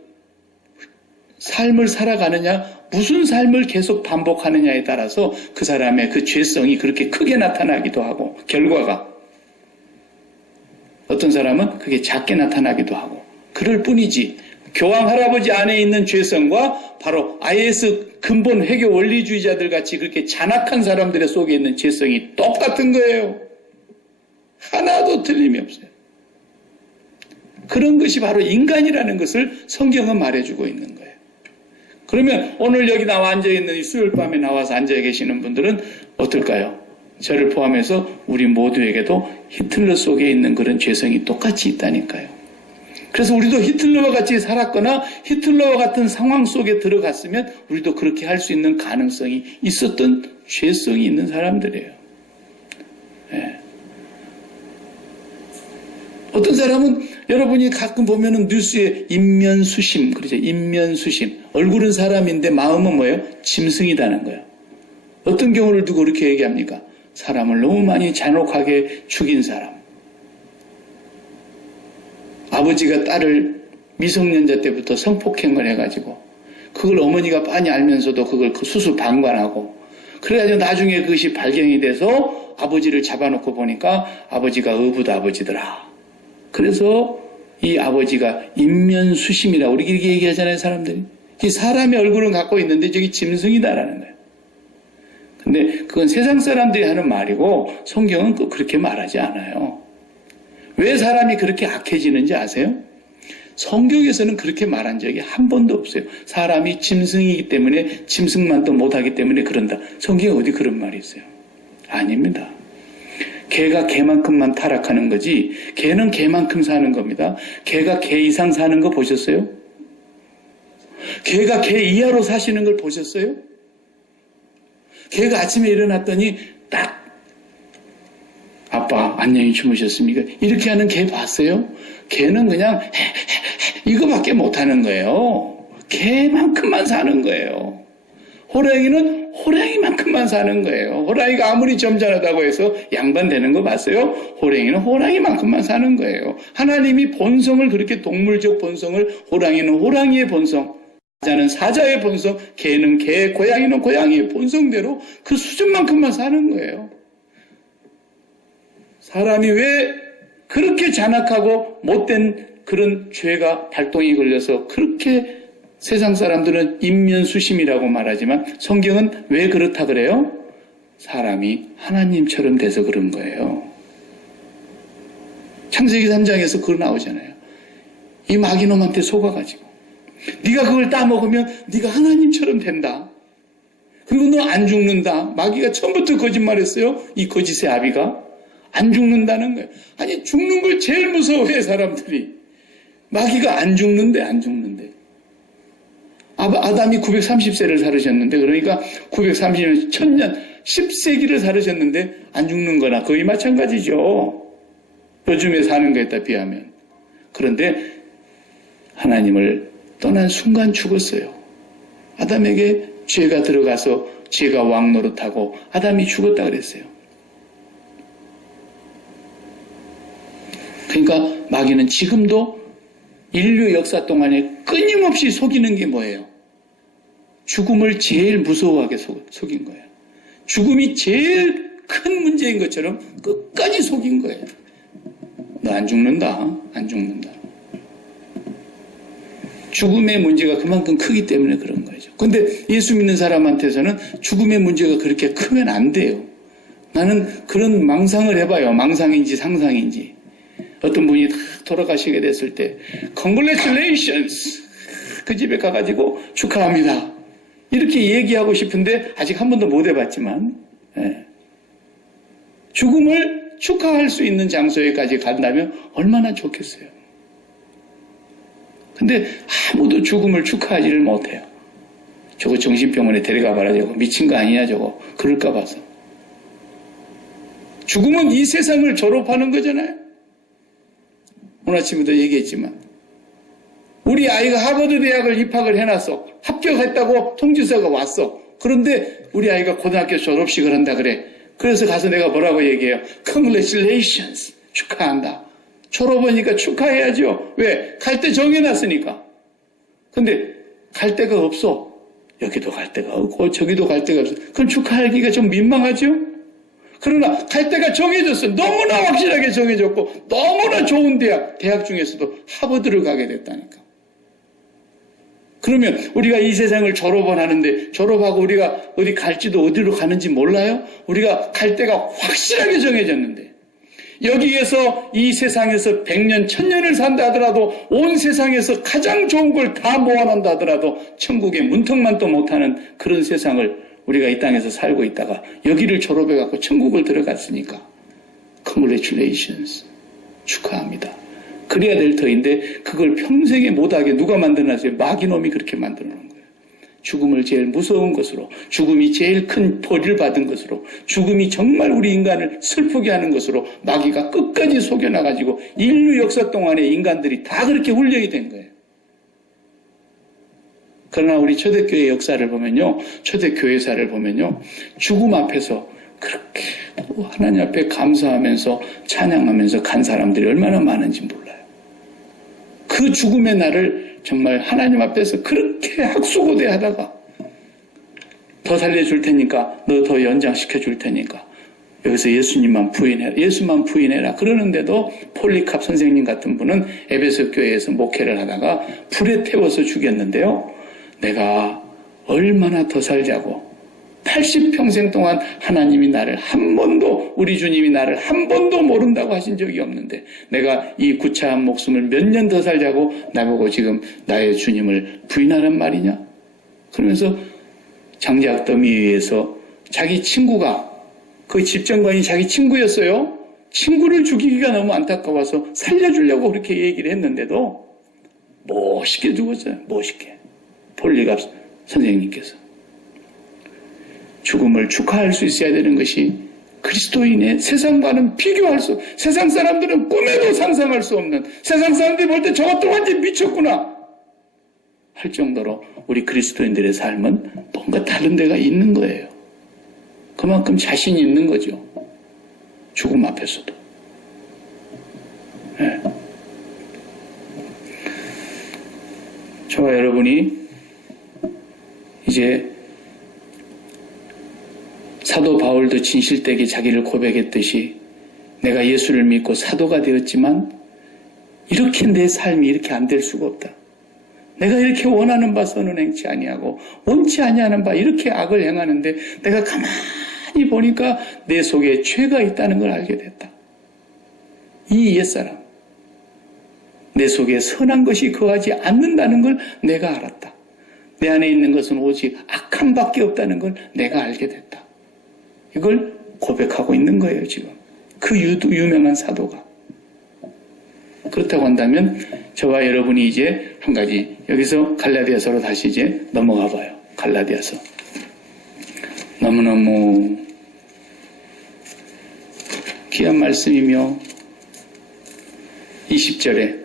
삶을 살아가느냐, 무슨 삶을 계속 반복하느냐에 따라서 그 사람의 그 죄성이 그렇게 크게 나타나기도 하고, 결과가 어떤 사람은 그게 작게 나타나기도 하고, 그럴 뿐이지 교황 할아버지 안에 있는 죄성과 바로 IS 근본 회계 원리주의자들 같이 그렇게 잔악한 사람들의 속에 있는 죄성이 똑같은 거예요. 하나도 틀림이 없어요. 그런 것이 바로 인간이라는 것을 성경은 말해주고 있는 거예요. 그러면 오늘 여기 나와 앉아있는 이 수요일 밤에 나와서 앉아 계시는 분들은 어떨까요? 저를 포함해서 우리 모두에게도 히틀러 속에 있는 그런 죄성이 똑같이 있다니까요. 그래서 우리도 히틀러와 같이 살았거나 히틀러와 같은 상황 속에 들어갔으면 우리도 그렇게 할 수 있는 가능성이 있었던 죄성이 있는 사람들이에요. 예. 어떤 사람은 여러분이 가끔 보면은 뉴스에 인면수심 그러죠. 인면수심. 얼굴은 사람인데 마음은 뭐예요? 짐승이라는 거예요. 어떤 경우를 두고 그렇게 얘기합니까? 사람을 너무 많이 잔혹하게 죽인 사람. 아버지가 딸을 미성년자 때부터 성폭행을 해가지고 그걸 어머니가 빤히 알면서도 그걸 그 수술 방관하고 그래가지고 나중에 그것이 발견이 돼서 아버지를 잡아놓고 보니까 아버지가 어부도 아버지더라. 그래서 이 아버지가 인면수심이라고 우리 이렇게 얘기하잖아요, 사람들이. 이 사람의 얼굴은 갖고 있는데 저기 짐승이다라는 거예요. 근데 그건 세상 사람들이 하는 말이고 성경은 꼭 그렇게 말하지 않아요. 왜 사람이 그렇게 악해지는지 아세요? 성경에서는 그렇게 말한 적이 한 번도 없어요. 사람이 짐승이기 때문에 짐승만도 못하기 때문에 그런다. 성경에 어디 그런 말이 있어요? 아닙니다. 개가 개만큼만 타락하는 거지 개는 개만큼 사는 겁니다. 개가 개 이상 사는 거 보셨어요? 개가 개 이하로 사시는 걸 보셨어요? 개가 아침에 일어났더니 딱 아빠 안녕히 주무셨습니까? 이렇게 하는 개 봤어요? 개는 그냥 이거밖에 못하는 거예요. 개만큼만 사는 거예요. 호랑이는 호랑이만큼만 사는 거예요. 호랑이가 아무리 점잖하다고 해서 양반되는 거 봤어요? 호랑이는 호랑이만큼만 사는 거예요. 하나님이 본성을 그렇게 동물적 본성을 호랑이는 호랑이의 본성, 사자는 사자의 본성, 개는 개, 고양이는 고양이의 본성대로 그 수준만큼만 사는 거예요. 사람이 왜 그렇게 잔악하고 못된 그런 죄가 발동이 걸려서 그렇게 세상 사람들은 인면수심이라고 말하지만 성경은 왜 그렇다 그래요? 사람이 하나님처럼 돼서 그런 거예요. 창세기 3장에서 그거 나오잖아요. 이 마귀놈한테 속아가지고 네가 그걸 따먹으면 네가 하나님처럼 된다. 그리고 너 안 죽는다. 마귀가 처음부터 거짓말했어요. 이 거짓의 아비가 안 죽는다는 거예요. 아니 죽는 걸 제일 무서워해 사람들이. 마귀가 안 죽는데. 아담이 930세를 살으셨는데 그러니까 930년 1000년 10세기를 살으셨는데 안 죽는 거나 거의 마찬가지죠. 요즘에 사는 거에 따라 비하면. 그런데 하나님을 떠난 순간 죽었어요. 아담에게 죄가 들어가서 죄가 왕노릇하고 아담이 죽었다 그랬어요. 그러니까 마귀는 지금도 인류 역사 동안에 끊임없이 속이는 게 뭐예요? 죽음을 제일 무서워하게 속인 거예요. 죽음이 제일 큰 문제인 것처럼 끝까지 속인 거예요. 너 안 죽는다. 안 죽는다. 죽음의 문제가 그만큼 크기 때문에 그런 거죠. 그런데 예수 믿는 사람한테서는 죽음의 문제가 그렇게 크면 안 돼요. 나는 그런 망상을 해봐요. 망상인지 상상인지. 어떤 분이 다 돌아가시게 됐을 때 Congratulations! 그 집에 가가지고 축하합니다. 이렇게 얘기하고 싶은데 아직 한 번도 못 해봤지만 죽음을 축하할 수 있는 장소에까지 간다면 얼마나 좋겠어요. 근데 아무도 죽음을 축하하지를 못해요. 저거 정신병원에 데려가 봐라. 저거 미친 거 아니냐 저거. 그럴까 봐서. 죽음은 이 세상을 졸업하는 거잖아요. 오늘 아침에도 얘기했지만 우리 아이가 하버드 대학을 입학을 해놨어. 합격했다고 통지서가 왔어. 그런데 우리 아이가 고등학교 졸업식을 한다 그래. 그래서 가서 내가 뭐라고 얘기해요? Congratulations. 축하한다. 졸업하니까 축하해야죠. 왜? 갈 때 정해놨으니까. 근데 갈 데가 없어. 여기도 갈 데가 없고 저기도 갈 데가 없어. 그럼 축하하기가 좀 민망하죠? 그러나 갈 데가 정해졌어. 너무나 확실하게 정해졌고 너무나 좋은 대학 중에서도 하버드를 가게 됐다니까. 그러면 우리가 이 세상을 졸업을 하는데 졸업하고 우리가 어디 갈지도 어디로 가는지 몰라요? 우리가 갈 데가 확실하게 정해졌는데 여기에서 이 세상에서 100년, 1000년을 산다 하더라도 온 세상에서 가장 좋은 걸 다 모아놓는다 하더라도 천국의 문턱만도 못하는 그런 세상을 우리가 이 땅에서 살고 있다가 여기를 졸업해갖고 천국을 들어갔으니까 Congratulations. 축하합니다. 그래야 될 터인데 그걸 평생에 못하게 누가 만들어놨어요? 마귀놈이 그렇게 만들어놓은 거예요. 죽음을 제일 무서운 것으로, 죽음이 제일 큰 벌을 받은 것으로, 죽음이 정말 우리 인간을 슬프게 하는 것으로 마귀가 끝까지 속여놔가지고 인류 역사 동안에 인간들이 다 그렇게 훈련이 된 거예요. 그러나 우리 초대교회 역사를 보면요, 초대교회사를 보면요, 죽음 앞에서 그렇게 하나님 앞에 감사하면서 찬양하면서 간 사람들이 얼마나 많은지 몰라요. 그 죽음의 날을 정말 하나님 앞에서 그렇게 학수고대하다가 더 살려줄 테니까, 너 더 연장시켜 줄 테니까 여기서 예수님만 부인해라, 예수만 부인해라 그러는데도 폴리캅 선생님 같은 분은 에베소 교회에서 목회를 하다가 불에 태워서 죽였는데요, 내가 얼마나 더 살자고 80평생 동안 하나님이 나를 한 번도, 우리 주님이 나를 한 번도 모른다고 하신 적이 없는데 내가 이 구차한 목숨을 몇 년 더 살자고 나보고 지금 나의 주님을 부인하란 말이냐? 그러면서 장작 더미 위에서 자기 친구가, 그 집정관이 자기 친구였어요. 친구를 죽이기가 너무 안타까워서 살려주려고 그렇게 얘기를 했는데도 멋있게 죽었어요. 멋있게. 폴리캅 선생님께서. 죽음을 축하할 수 있어야 되는 것이 그리스도인의 세상과는 비교할 수, 세상 사람들은 꿈에도 상상할 수 없는, 세상 사람들이 볼 때 저것도 완전히 미쳤구나 할 정도로 우리 그리스도인들의 삶은 뭔가 다른 데가 있는 거예요. 그만큼 자신이 있는 거죠. 죽음 앞에서도. 네. 저와 여러분이 이제 사도 바울도 진실되게 자기를 고백했듯이 내가 예수를 믿고 사도가 되었지만 이렇게 내 삶이 이렇게 안 될 수가 없다. 내가 이렇게 원하는 바 선은 행치 아니하고 원치 아니하는 바 이렇게 악을 행하는데 내가 가만히 보니까 내 속에 죄가 있다는 걸 알게 됐다. 이 옛사람, 내 속에 선한 것이 거하지 않는다는 걸 내가 알았다. 내 안에 있는 것은 오직 악한 밖에 없다는 걸 내가 알게 됐다. 이걸 고백하고 있는 거예요, 지금. 그 유명한 사도가. 그렇다고 한다면 저와 여러분이 이제 한 가지, 여기서 갈라디아서로 다시 이제 넘어가 봐요. 갈라디아서. 너무너무 귀한 말씀이며 20절에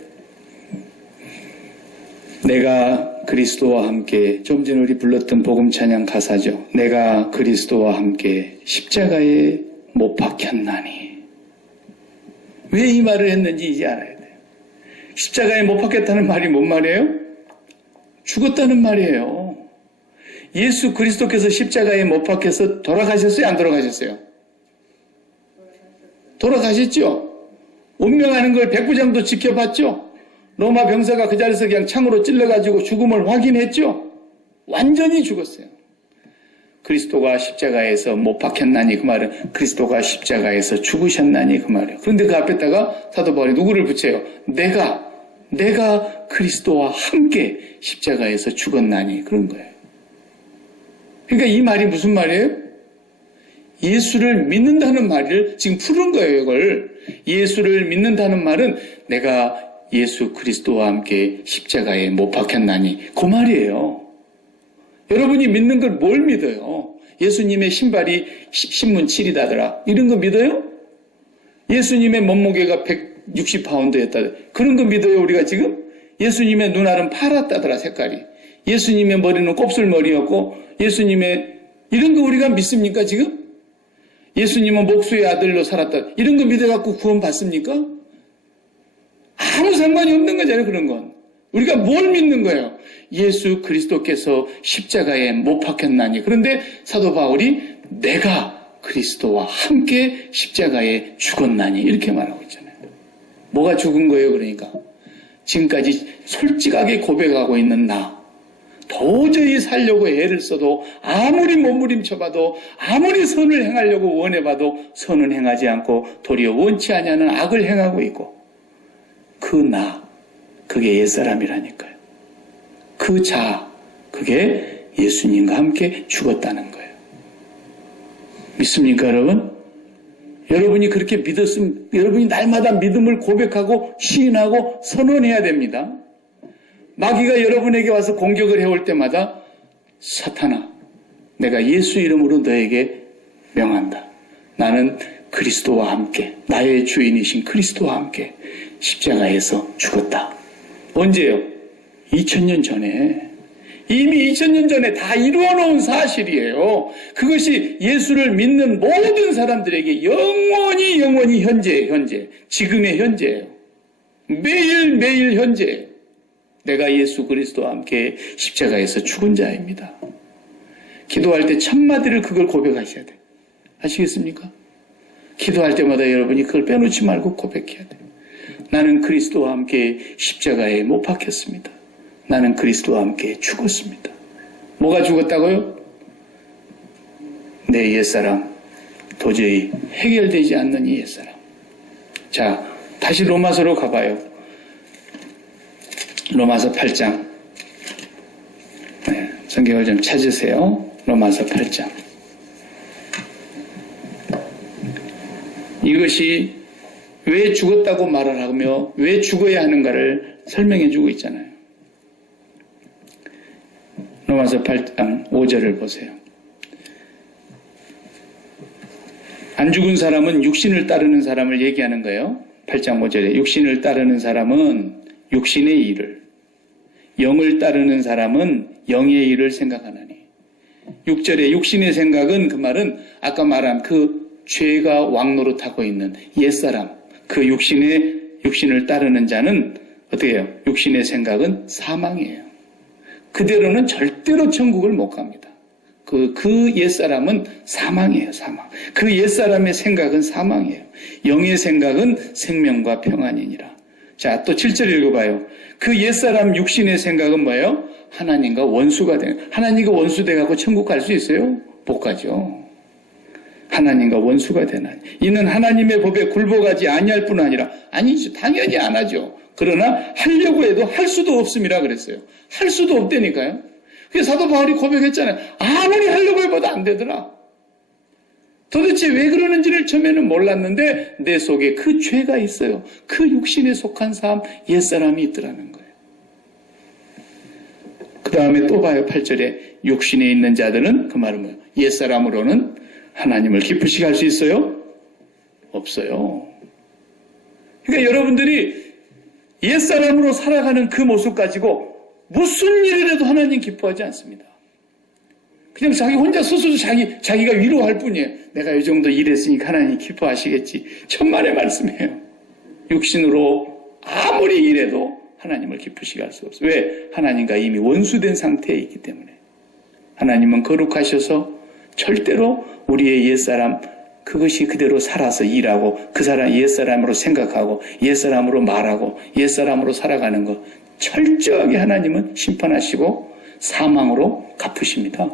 내가 그리스도와 함께, 좀 전에 우리 불렀던 복음 찬양 가사죠. 내가 그리스도와 함께 십자가에 못 박혔나니. 왜 이 말을 했는지 이제 알아야 돼요. 십자가에 못 박혔다는 말이 뭔 말이에요? 죽었다는 말이에요. 예수 그리스도께서 십자가에 못 박혀서 돌아가셨어요? 안 돌아가셨어요? 돌아가셨죠? 운명하는 걸 백부장도 지켜봤죠? 로마 병사가 그 자리에서 그냥 창으로 찔러가지고 죽음을 확인했죠? 완전히 죽었어요. 그리스도가 십자가에서 못 박혔나니 그 말은 그리스도가 십자가에서 죽으셨나니 그 말이에요. 그런데 그 앞에다가 사도 바울이 누구를 붙여요? 내가 그리스도와 함께 십자가에서 죽었나니 그런 거예요. 그러니까 이 말이 무슨 말이에요? 예수를 믿는다는 말을 지금 푸는 거예요, 이걸. 예수를 믿는다는 말은 내가 예수 그리스도와 함께 십자가에 못 박혔나니 그 말이에요. 여러분이 믿는 걸 뭘 믿어요? 예수님의 신발이 신문 7이다더라. 이런 거 믿어요? 예수님의 몸무게가 160파운드였다. 그런 거 믿어요, 우리가 지금? 예수님의 눈알은 파랗다더라, 색깔이. 예수님의 머리는 곱슬머리였고, 예수님의, 이런 거 우리가 믿습니까, 지금? 예수님은 목수의 아들로 살았다. 이런 거 믿어갖고 구원 받습니까? 아무 상관이 없는 거잖아요, 그런 건. 우리가 뭘 믿는 거예요? 예수 그리스도께서 십자가에 못 박혔나니. 그런데 사도 바울이 내가 그리스도와 함께 십자가에 죽었나니 이렇게 말하고 있잖아요. 뭐가 죽은 거예요, 그러니까? 지금까지 솔직하게 고백하고 있는 나. 도저히 살려고 애를 써도 아무리 몸부림쳐봐도 아무리 선을 행하려고 원해봐도 선은 행하지 않고 도리어 원치 아니하는 악을 행하고 있고 그 나, 그게 옛사람이라니까요. 그 자, 그게 예수님과 함께 죽었다는 거예요. 믿습니까, 여러분? 여러분이 그렇게 믿었으면 여러분이 날마다 믿음을 고백하고 시인하고 선언해야 됩니다. 마귀가 여러분에게 와서 공격을 해올 때마다 사탄아, 내가 예수 이름으로 너에게 명한다. 나는 그리스도와 함께, 나의 주인이신 그리스도와 함께 십자가에서 죽었다. 언제요? 2000년 전에. 이미 2000년 전에 다 이루어놓은 사실이에요. 그것이 예수를 믿는 모든 사람들에게 영원히 현재, 지금의 현재예요. 매일 현재예요. 내가 예수 그리스도와 함께 십자가에서 죽은 자입니다. 기도할 때 첫마디를 그걸 고백하셔야 돼요. 아시겠습니까? 기도할 때마다 여러분이 그걸 빼놓지 말고 고백해야 돼요. 나는 그리스도와 함께 십자가에 못 박혔습니다. 나는 그리스도와 함께 죽었습니다. 뭐가 죽었다고요? 내 옛사람, 도저히 해결되지 않는 이 옛사람. 자, 다시 로마서로 가봐요. 로마서 8장. 네, 성경을 좀 찾으세요. 로마서 8장. 이것이 왜 죽었다고 말을 하며 왜 죽어야 하는가를 설명해 주고 있잖아요. 로마서 8장 5절을 보세요. 안 죽은 사람은 육신을 따르는 사람을 얘기하는 거예요. 8장 5절에 육신을 따르는 사람은 육신의 일을, 영을 따르는 사람은 영의 일을 생각하나니. 6절에 육신의 생각은 그 말은 아까 말한 그 죄가 왕노릇하고 있는 옛사람, 그 육신을 따르는 자는 어떻게 해요? 육신의 생각은 사망이에요. 그대로는 절대로 천국을 못 갑니다. 그 옛사람은 사망이에요, 사망. 그 옛사람의 생각은 사망이에요. 영의 생각은 생명과 평안이니라. 자, 또 7절 읽어봐요. 그 옛사람 육신의 생각은 뭐예요? 하나님과 원수가 되는. 하나님과 원수 돼갖고 천국 갈 수 있어요? 못 가죠. 하나님과 원수가 되나니. 이는 하나님의 법에 굴복하지 아니할 뿐 아니라, 아니죠. 당연히 안 하죠. 그러나 하려고 해도 할 수도 없음이라 그랬어요. 할 수도 없다니까요. 그래서 사도 바울이 고백했잖아요. 아무리 하려고 해봐도 안 되더라. 도대체 왜 그러는지를 처음에는 몰랐는데 내 속에 그 죄가 있어요. 그 육신에 속한 사람, 옛사람이 있더라는 거예요. 그 다음에 또 봐요. 8절에 육신에 있는 자들은 그 말은 뭐예요? 옛사람으로는 하나님을 기쁘시게 할 수 있어요? 없어요. 그러니까 여러분들이 옛사람으로 살아가는 그 모습 가지고 무슨 일을 해도 하나님 기뻐하지 않습니다. 그냥 자기 혼자 스스로 자기가 위로할 뿐이에요. 내가 이 정도 일했으니까 하나님 기뻐하시겠지. 천만의 말씀이에요. 육신으로 아무리 일해도 하나님을 기쁘시게 할 수 없어요. 왜? 하나님과 이미 원수된 상태에 있기 때문에. 하나님은 거룩하셔서 절대로 우리의 옛사람, 그것이 그대로 살아서 일하고 그 사람 옛사람으로 생각하고 옛사람으로 말하고 옛사람으로 살아가는 것 철저하게 하나님은 심판하시고 사망으로 갚으십니다.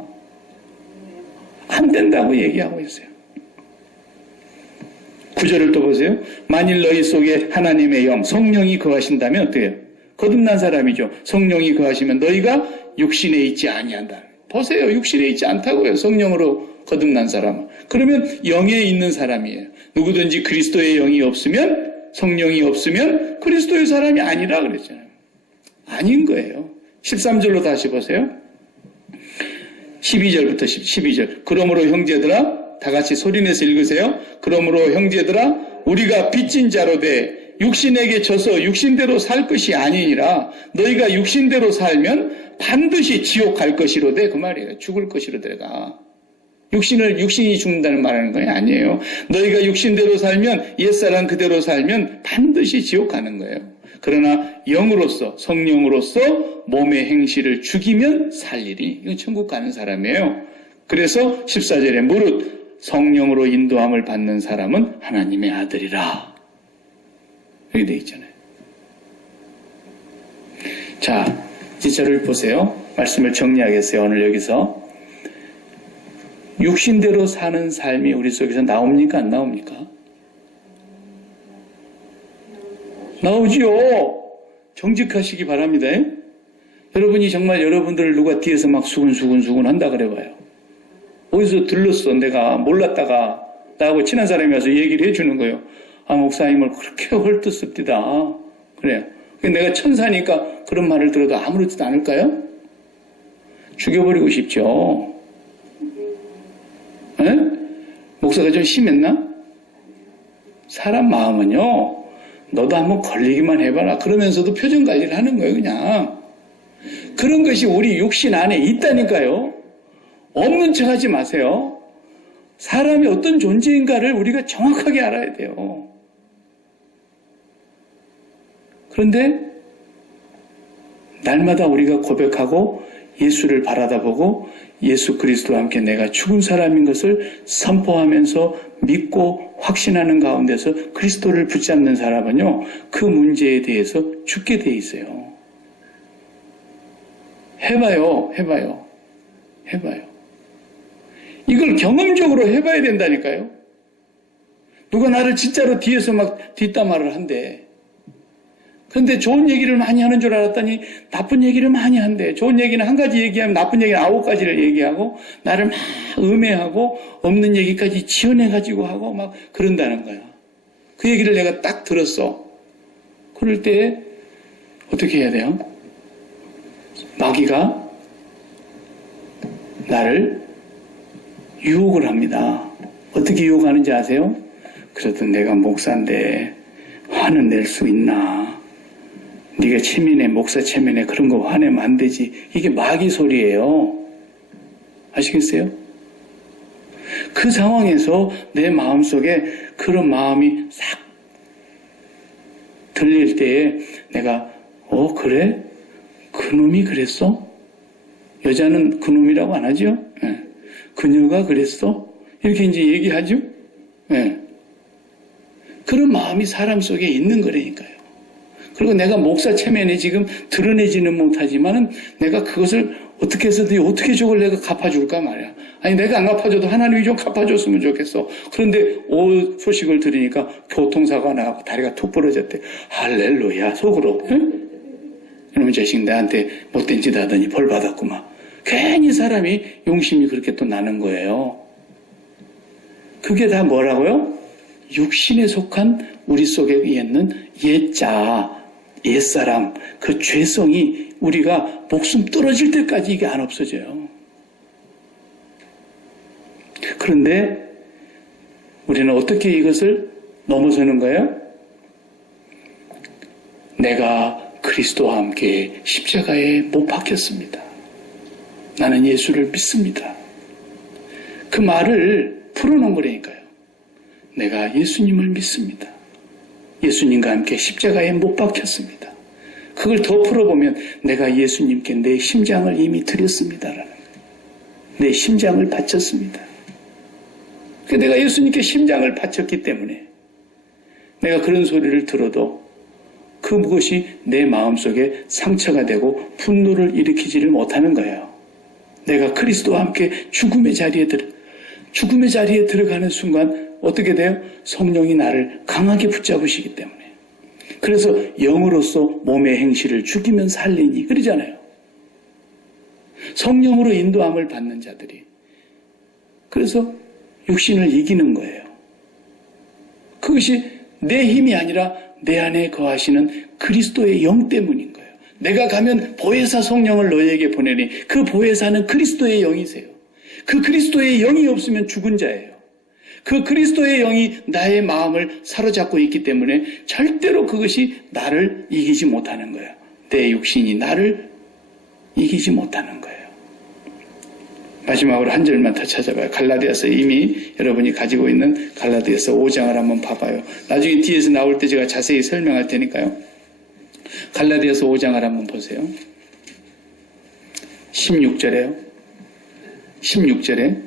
안 된다고 얘기하고 있어요. 9절을 또 보세요. 만일 너희 속에 하나님의 영, 성령이 거하신다면 어때요? 거듭난 사람이죠. 성령이 거하시면 너희가 육신에 있지 아니한다. 보세요. 육신에 있지 않다고요. 성령으로 거듭난 사람은. 그러면 영에 있는 사람이에요. 누구든지 그리스도의 영이 없으면, 성령이 없으면 그리스도의 사람이 아니라 그랬잖아요. 아닌 거예요. 13절로 다시 보세요. 12절부터 12절. 그러므로 형제들아, 다 같이 소리내서 읽으세요. 그러므로 형제들아, 우리가 빚진 자로 돼 육신에게 져서 육신대로 살 것이 아니니라. 너희가 육신대로 살면 반드시 지옥 갈 것이로되, 그 말이에요. 죽을 것이로되가. 육신이 죽는다는 말하는 거 아니에요. 너희가 육신대로 살면, 옛사람 그대로 살면 반드시 지옥 가는 거예요. 그러나 영으로서, 성령으로서 몸의 행실을 죽이면 살 일이, 이건 천국 가는 사람이에요. 그래서 14절에 무릇 성령으로 인도함을 받는 사람은 하나님의 아들이라. 여기 되어 있잖아요. 자, 지체를 보세요. 말씀을 정리하겠어요. 오늘 여기서. 육신대로 사는 삶이 우리 속에서 나옵니까? 안 나옵니까? 나오지요. 정직하시기 바랍니다. 여러분이 정말 여러분들을 누가 뒤에서 막 수근수근 한다 그래봐요. 어디서 들렀어. 내가 몰랐다가 나하고 친한 사람이 와서 얘기를 해주는 거예요. 아, 목사님을 그렇게 헐뜯습니다. 그래요. 내가 천사니까 그런 말을 들어도 아무렇지도 않을까요? 죽여버리고 싶죠. 에? 목사가 좀 심했나? 사람 마음은요, 너도 한번 걸리기만 해봐라. 그러면서도 표정 관리를 하는 거예요, 그냥. 그런 것이 우리 육신 안에 있다니까요. 없는 척 하지 마세요. 사람이 어떤 존재인가를 우리가 정확하게 알아야 돼요. 그런데 날마다 우리가 고백하고 예수를 바라다보고 예수 그리스도와 함께 내가 죽은 사람인 것을 선포하면서 믿고 확신하는 가운데서 그리스도를 붙잡는 사람은요, 그 문제에 대해서 죽게 돼 있어요. 해봐요. 이걸 경험적으로 해봐야 된다니까요. 누가 나를 진짜로 뒤에서 막 뒷담화를 한대. 그런데 좋은 얘기를 많이 하는 줄 알았더니 나쁜 얘기를 많이 한대. 좋은 얘기는 한 가지 얘기하면 나쁜 얘기는 9가지를 얘기하고 나를 막 음해하고 없는 얘기까지 지어내가지고 하고 막 그런다는 거야. 그 얘기를 내가 딱 들었어. 그럴 때 어떻게 해야 돼요? 마귀가 나를 유혹을 합니다. 어떻게 유혹하는지 아세요? 그래도 내가 목사인데 화는 낼 수 있나? 네가 체면에, 목사 체면에 그런 거 화내면 안 되지. 이게 마귀 소리예요. 아시겠어요? 그 상황에서 내 마음속에 그런 마음이 싹 들릴 때에 내가 그래? 그놈이 그랬어? 여자는 그놈이라고 안 하죠? 네. 그녀가 그랬어? 이렇게 이제 얘기하죠? 네. 그런 마음이 사람 속에 있는 거라니까요. 그리고 내가 목사 체면에 지금 드러내지는 못하지만은 내가 그것을 어떻게 해서든 어떻게 저걸 내가 갚아줄까 말이야. 아니, 내가 안 갚아줘도 하나님이 좀 갚아줬으면 좋겠어. 그런데 소식을 들으니까 교통사고가 나고 다리가 툭 부러졌대. 할렐루야, 속으로. 응? 이놈의 자식 나한테 못된 짓 하더니 벌 받았구만. 괜히 사람이 용심이 그렇게 또 나는 거예요. 그게 다 뭐라고요? 육신에 속한 우리 속에 있는 옛자, 옛사람, 그 죄성이 우리가 목숨 떨어질 때까지 이게 안 없어져요. 그런데 우리는 어떻게 이것을 넘어서는 거예요? 내가 그리스도와 함께 십자가에 못 박혔습니다. 나는 예수를 믿습니다. 그 말을 풀어놓은 거라니까요. 내가 예수님을 믿습니다. 예수님과 함께 십자가에 못 박혔습니다. 그걸 더 풀어보면 내가 예수님께 내 심장을 이미 드렸습니다라는 거예요. 내 심장을 바쳤습니다. 내가 예수님께 심장을 바쳤기 때문에 내가 그런 소리를 들어도 그것이 내 마음속에 상처가 되고 분노를 일으키지를 못하는 거예요. 내가 그리스도와 함께 죽음의 자리에 들어가는 순간 어떻게 돼요? 성령이 나를 강하게 붙잡으시기 때문에. 그래서 영으로서 몸의 행실을 죽이면 살리니 그러잖아요. 성령으로 인도함을 받는 자들이. 그래서 육신을 이기는 거예요. 그것이 내 힘이 아니라 내 안에 거하시는 그리스도의 영 때문인 거예요. 내가 가면 보혜사 성령을 너희에게 보내니 그 보혜사는 그리스도의 영이세요. 그 그리스도의 영이 없으면 죽은 자예요. 그 그리스도의 영이 나의 마음을 사로잡고 있기 때문에 절대로 그것이 나를 이기지 못하는 거예요. 내 육신이 나를 이기지 못하는 거예요. 마지막으로 한 절만 더 찾아봐요. 갈라디아서 이미 여러분이 가지고 있는 갈라디아서 5장을 한번 봐봐요. 나중에 뒤에서 나올 때 제가 자세히 설명할 테니까요. 갈라디아서 5장을 한번 보세요. 16절에요. 16절에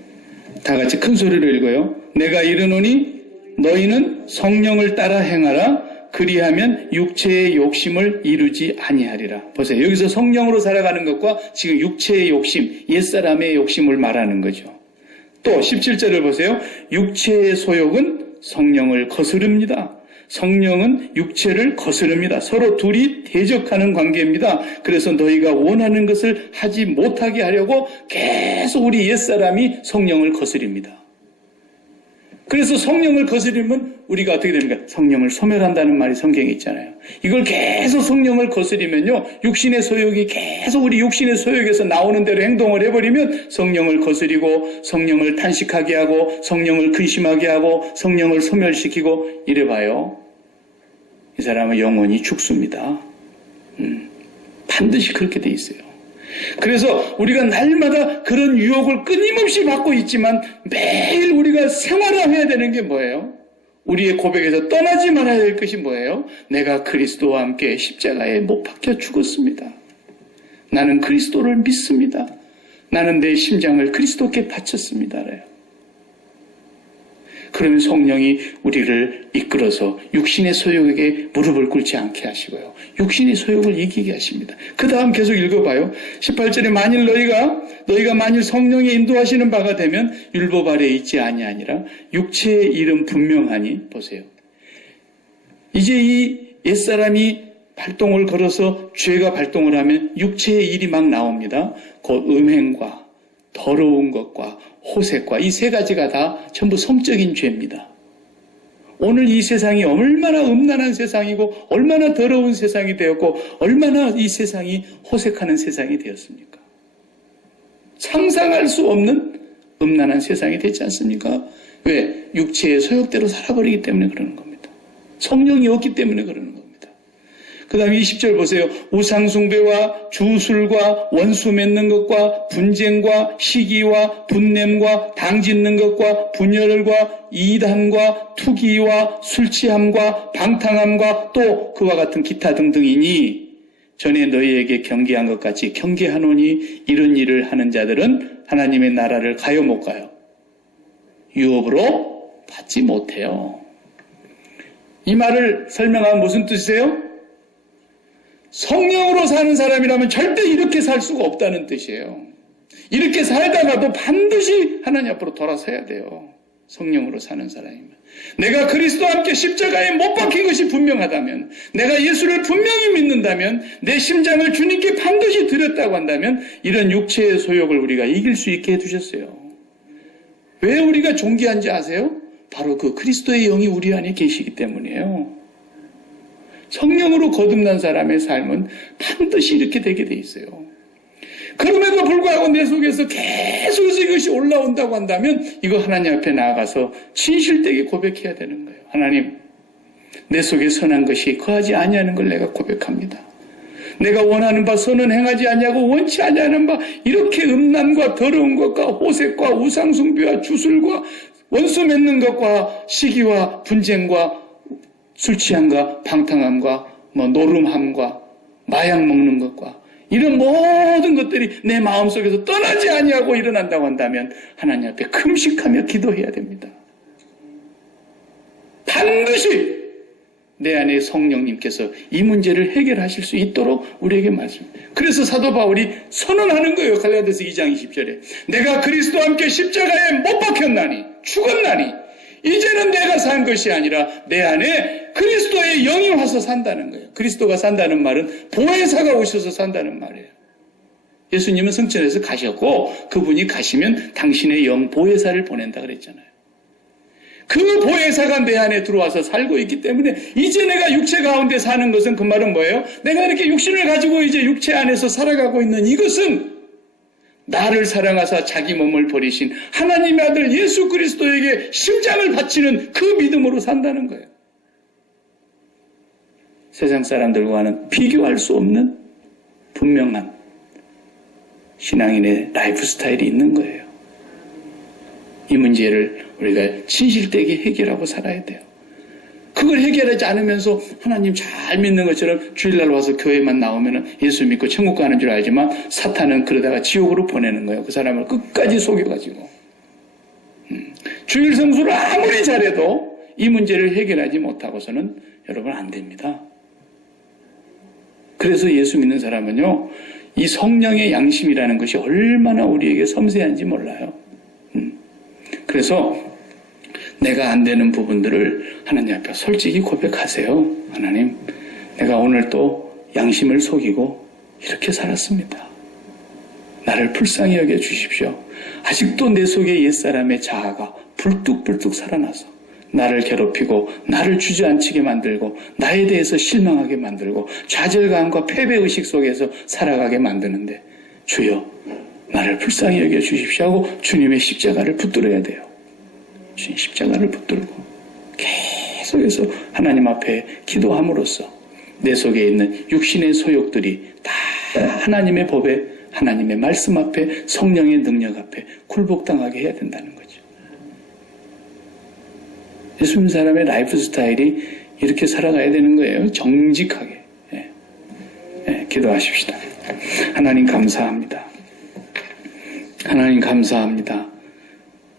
다 같이 큰 소리로 읽어요. 내가 이르노니 너희는 성령을 따라 행하라. 그리하면 육체의 욕심을 이루지 아니하리라. 보세요. 여기서 성령으로 살아가는 것과 지금 육체의 욕심, 옛사람의 욕심을 말하는 거죠. 또 17절을 보세요. 육체의 소욕은 성령을 거스릅니다. 성령은 육체를 거스릅니다. 서로 둘이 대적하는 관계입니다. 그래서 너희가 원하는 것을 하지 못하게 하려고 계속 우리 옛사람이 성령을 거스립니다. 그래서 성령을 거스리면 우리가 어떻게 됩니까? 성령을 소멸한다는 말이 성경에 있잖아요. 이걸 계속 성령을 거스리면요, 육신의 소욕이 계속 우리 육신의 소욕에서 나오는 대로 행동을 해버리면 성령을 거스리고 성령을 탄식하게 하고 성령을 근심하게 하고 성령을 소멸시키고 이래봐요. 이 사람은 영원히 죽습니다. 반드시 그렇게 돼 있어요. 그래서 우리가 날마다 그런 유혹을 끊임없이 받고 있지만 매일 우리가 생활화해야 되는 게 뭐예요? 우리의 고백에서 떠나지 말아야 될 것이 뭐예요? 내가 그리스도와 함께 십자가에 못 박혀 죽었습니다. 나는 그리스도를 믿습니다. 나는 내 심장을 그리스도께 바쳤습니다. 그러면 성령이 우리를 이끌어서 육신의 소욕에게 무릎을 꿇지 않게 하시고요. 육신의 소욕을 이기게 하십니다. 그 다음 계속 읽어봐요. 18절에 만일 너희가 만일 성령의 인도하시는 바가 되면 율법 아래에 있지 아니하니라. 육체의 일은 분명하니 보세요. 이제 이 옛사람이 발동을 걸어서 죄가 발동을 하면 육체의 일이 막 나옵니다. 곧 음행과 더러운 것과 호색과 이 세 가지가 다 전부 성적인 죄입니다. 오늘 이 세상이 얼마나 음란한 세상이고 얼마나 더러운 세상이 되었고 얼마나 이 세상이 호색하는 세상이 되었습니까? 상상할 수 없는 음란한 세상이 되지 않습니까? 왜? 육체의 소욕대로 살아버리기 때문에 그러는 겁니다. 성령이 없기 때문에 그러는 겁니다. 그 다음에 20절 보세요. 우상숭배와 주술과 원수 맺는 것과 분쟁과 시기와 분냄과 당짓는 것과 분열과 이단과 투기와 술취함과 방탕함과 또 그와 같은 기타 등등이니 전에 너희에게 경계한 것 같이 경계하노니 이런 일을 하는 자들은 하나님의 나라를 가요 못 가요? 유업으로 받지 못해요. 이 말을 설명하면 무슨 뜻이세요? 성령으로 사는 사람이라면 절대 이렇게 살 수가 없다는 뜻이에요. 이렇게 살다가도 반드시 하나님 앞으로 돌아서야 돼요. 성령으로 사는 사람이면. 내가 그리스도와 함께 십자가에 못 박힌 것이 분명하다면, 내가 예수를 분명히 믿는다면, 내 심장을 주님께 반드시 드렸다고 한다면 이런 육체의 소욕을 우리가 이길 수 있게 해두셨어요. 왜 우리가 존귀한지 아세요? 바로 그 그리스도의 영이 우리 안에 계시기 때문이에요. 성령으로 거듭난 사람의 삶은 반드시 이렇게 되게 돼 있어요. 그럼에도 불구하고 내 속에서 계속해서 이것이 올라온다고 한다면 이거 하나님 앞에 나아가서 진실되게 고백해야 되는 거예요. 하나님, 내 속에 선한 것이 거하지 아니하는 걸 내가 고백합니다. 내가 원하는 바 선은 행하지 아니하고 원치 아니하는 바 이렇게 음란과 더러운 것과 호색과 우상숭배와 주술과 원수 맺는 것과 시기와 분쟁과 술 취함과 방탕함과 노름함과 마약 먹는 것과 이런 모든 것들이 내 마음속에서 떠나지 아니하고 일어난다고 한다면 하나님 앞에 금식하며 기도해야 됩니다. 반드시 내 안에 성령님께서 이 문제를 해결하실 수 있도록 우리에게 말씀합니다. 그래서 사도 바울이 선언하는 거예요. 갈라디아서 2장 20절에 내가 그리스도와 함께 십자가에 못 박혔나니 죽었나니 이제는 내가 산 것이 아니라 내 안에 그리스도의 영이 와서 산다는 거예요. 그리스도가 산다는 말은 보혜사가 오셔서 산다는 말이에요. 예수님은 성천에서 가셨고 그분이 가시면 당신의 영 보혜사를 보낸다 그랬잖아요. 그 보혜사가 내 안에 들어와서 살고 있기 때문에 이제 내가 육체 가운데 사는 것은 그 말은 뭐예요? 내가 이렇게 육신을 가지고 이제 육체 안에서 살아가고 있는 이것은 나를 사랑하사 자기 몸을 버리신 하나님의 아들 예수 그리스도에게 심장을 바치는 그 믿음으로 산다는 거예요. 세상 사람들과는 비교할 수 없는 분명한 신앙인의 라이프 스타일이 있는 거예요. 이 문제를 우리가 진실되게 해결하고 살아야 돼요. 그걸 해결하지 않으면서 하나님 잘 믿는 것처럼 주일날 와서 교회만 나오면 예수 믿고 천국 가는 줄 알지만 사탄은 그러다가 지옥으로 보내는 거예요. 그 사람을 끝까지 속여가지고. 주일 성수를 아무리 잘해도 이 문제를 해결하지 못하고서는 여러분 안 됩니다. 그래서 예수 믿는 사람은요, 이 성령의 양심이라는 것이 얼마나 우리에게 섬세한지 몰라요. 그래서 내가 안 되는 부분들을 하나님 앞에 솔직히 고백하세요. 하나님, 내가 오늘 또 양심을 속이고 이렇게 살았습니다. 나를 불쌍히 여겨 주십시오. 아직도 내 속에 옛사람의 자아가 불뚝불뚝 살아나서 나를 괴롭히고 나를 주저앉히게 만들고 나에 대해서 실망하게 만들고 좌절감과 패배의식 속에서 살아가게 만드는데 주여 나를 불쌍히 여겨 주십시오 하고 주님의 십자가를 붙들어야 돼요. 주님 십자가를 붙들고 계속해서 하나님 앞에 기도함으로써 내 속에 있는 육신의 소욕들이 다 하나님의 법에 하나님의 말씀 앞에 성령의 능력 앞에 굴복당하게 해야 된다는 거죠. 예수 믿는 사람의 라이프 스타일이 이렇게 살아가야 되는 거예요. 정직하게. 기도하십시다. 하나님 감사합니다. 하나님 감사합니다.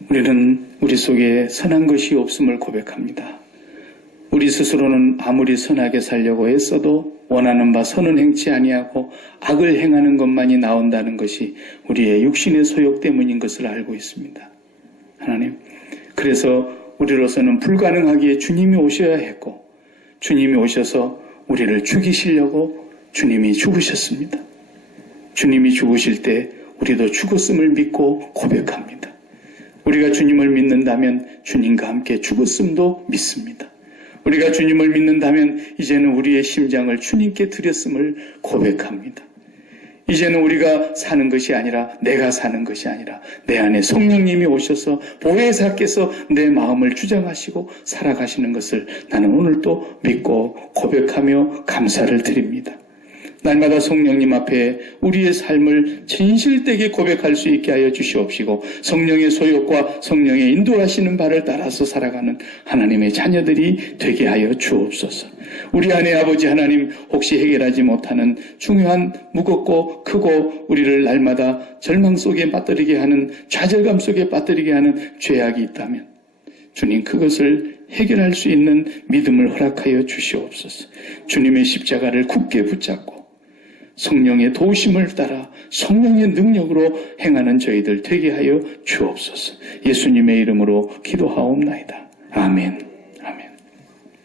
우리는 우리 속에 선한 것이 없음을 고백합니다. 우리 스스로는 아무리 선하게 살려고 애써도 원하는 바 선은 행치 아니하고 악을 행하는 것만이 나온다는 것이 우리의 육신의 소욕 때문인 것을 알고 있습니다. 하나님, 그래서 우리로서는 불가능하기에 주님이 오셔야 했고 주님이 오셔서 우리를 죽이시려고 주님이 죽으셨습니다. 주님이 죽으실 때 우리도 죽었음을 믿고 고백합니다. 우리가 주님을 믿는다면 주님과 함께 죽었음도 믿습니다. 우리가 주님을 믿는다면 이제는 우리의 심장을 주님께 드렸음을 고백합니다. 이제는 우리가 사는 것이 아니라 내가 사는 것이 아니라 내 안에 성령님이 오셔서 보혜사께서 내 마음을 주장하시고 살아가시는 것을 나는 오늘 또 믿고 고백하며 감사를 드립니다. 날마다 성령님 앞에 우리의 삶을 진실되게 고백할 수 있게 하여 주시옵시고 성령의 소욕과 성령의 인도하시는 바를 따라서 살아가는 하나님의 자녀들이 되게 하여 주옵소서. 우리 안에 아버지 하나님 혹시 해결하지 못하는 중요한 무겁고 크고 우리를 날마다 절망 속에 빠뜨리게 하는 좌절감 속에 빠뜨리게 하는 죄악이 있다면 주님 그것을 해결할 수 있는 믿음을 허락하여 주시옵소서. 주님의 십자가를 굳게 붙잡고 성령의 도우심을 따라 성령의 능력으로 행하는 저희들 되게 하여 주옵소서. 예수님의 이름으로 기도하옵나이다. 아멘.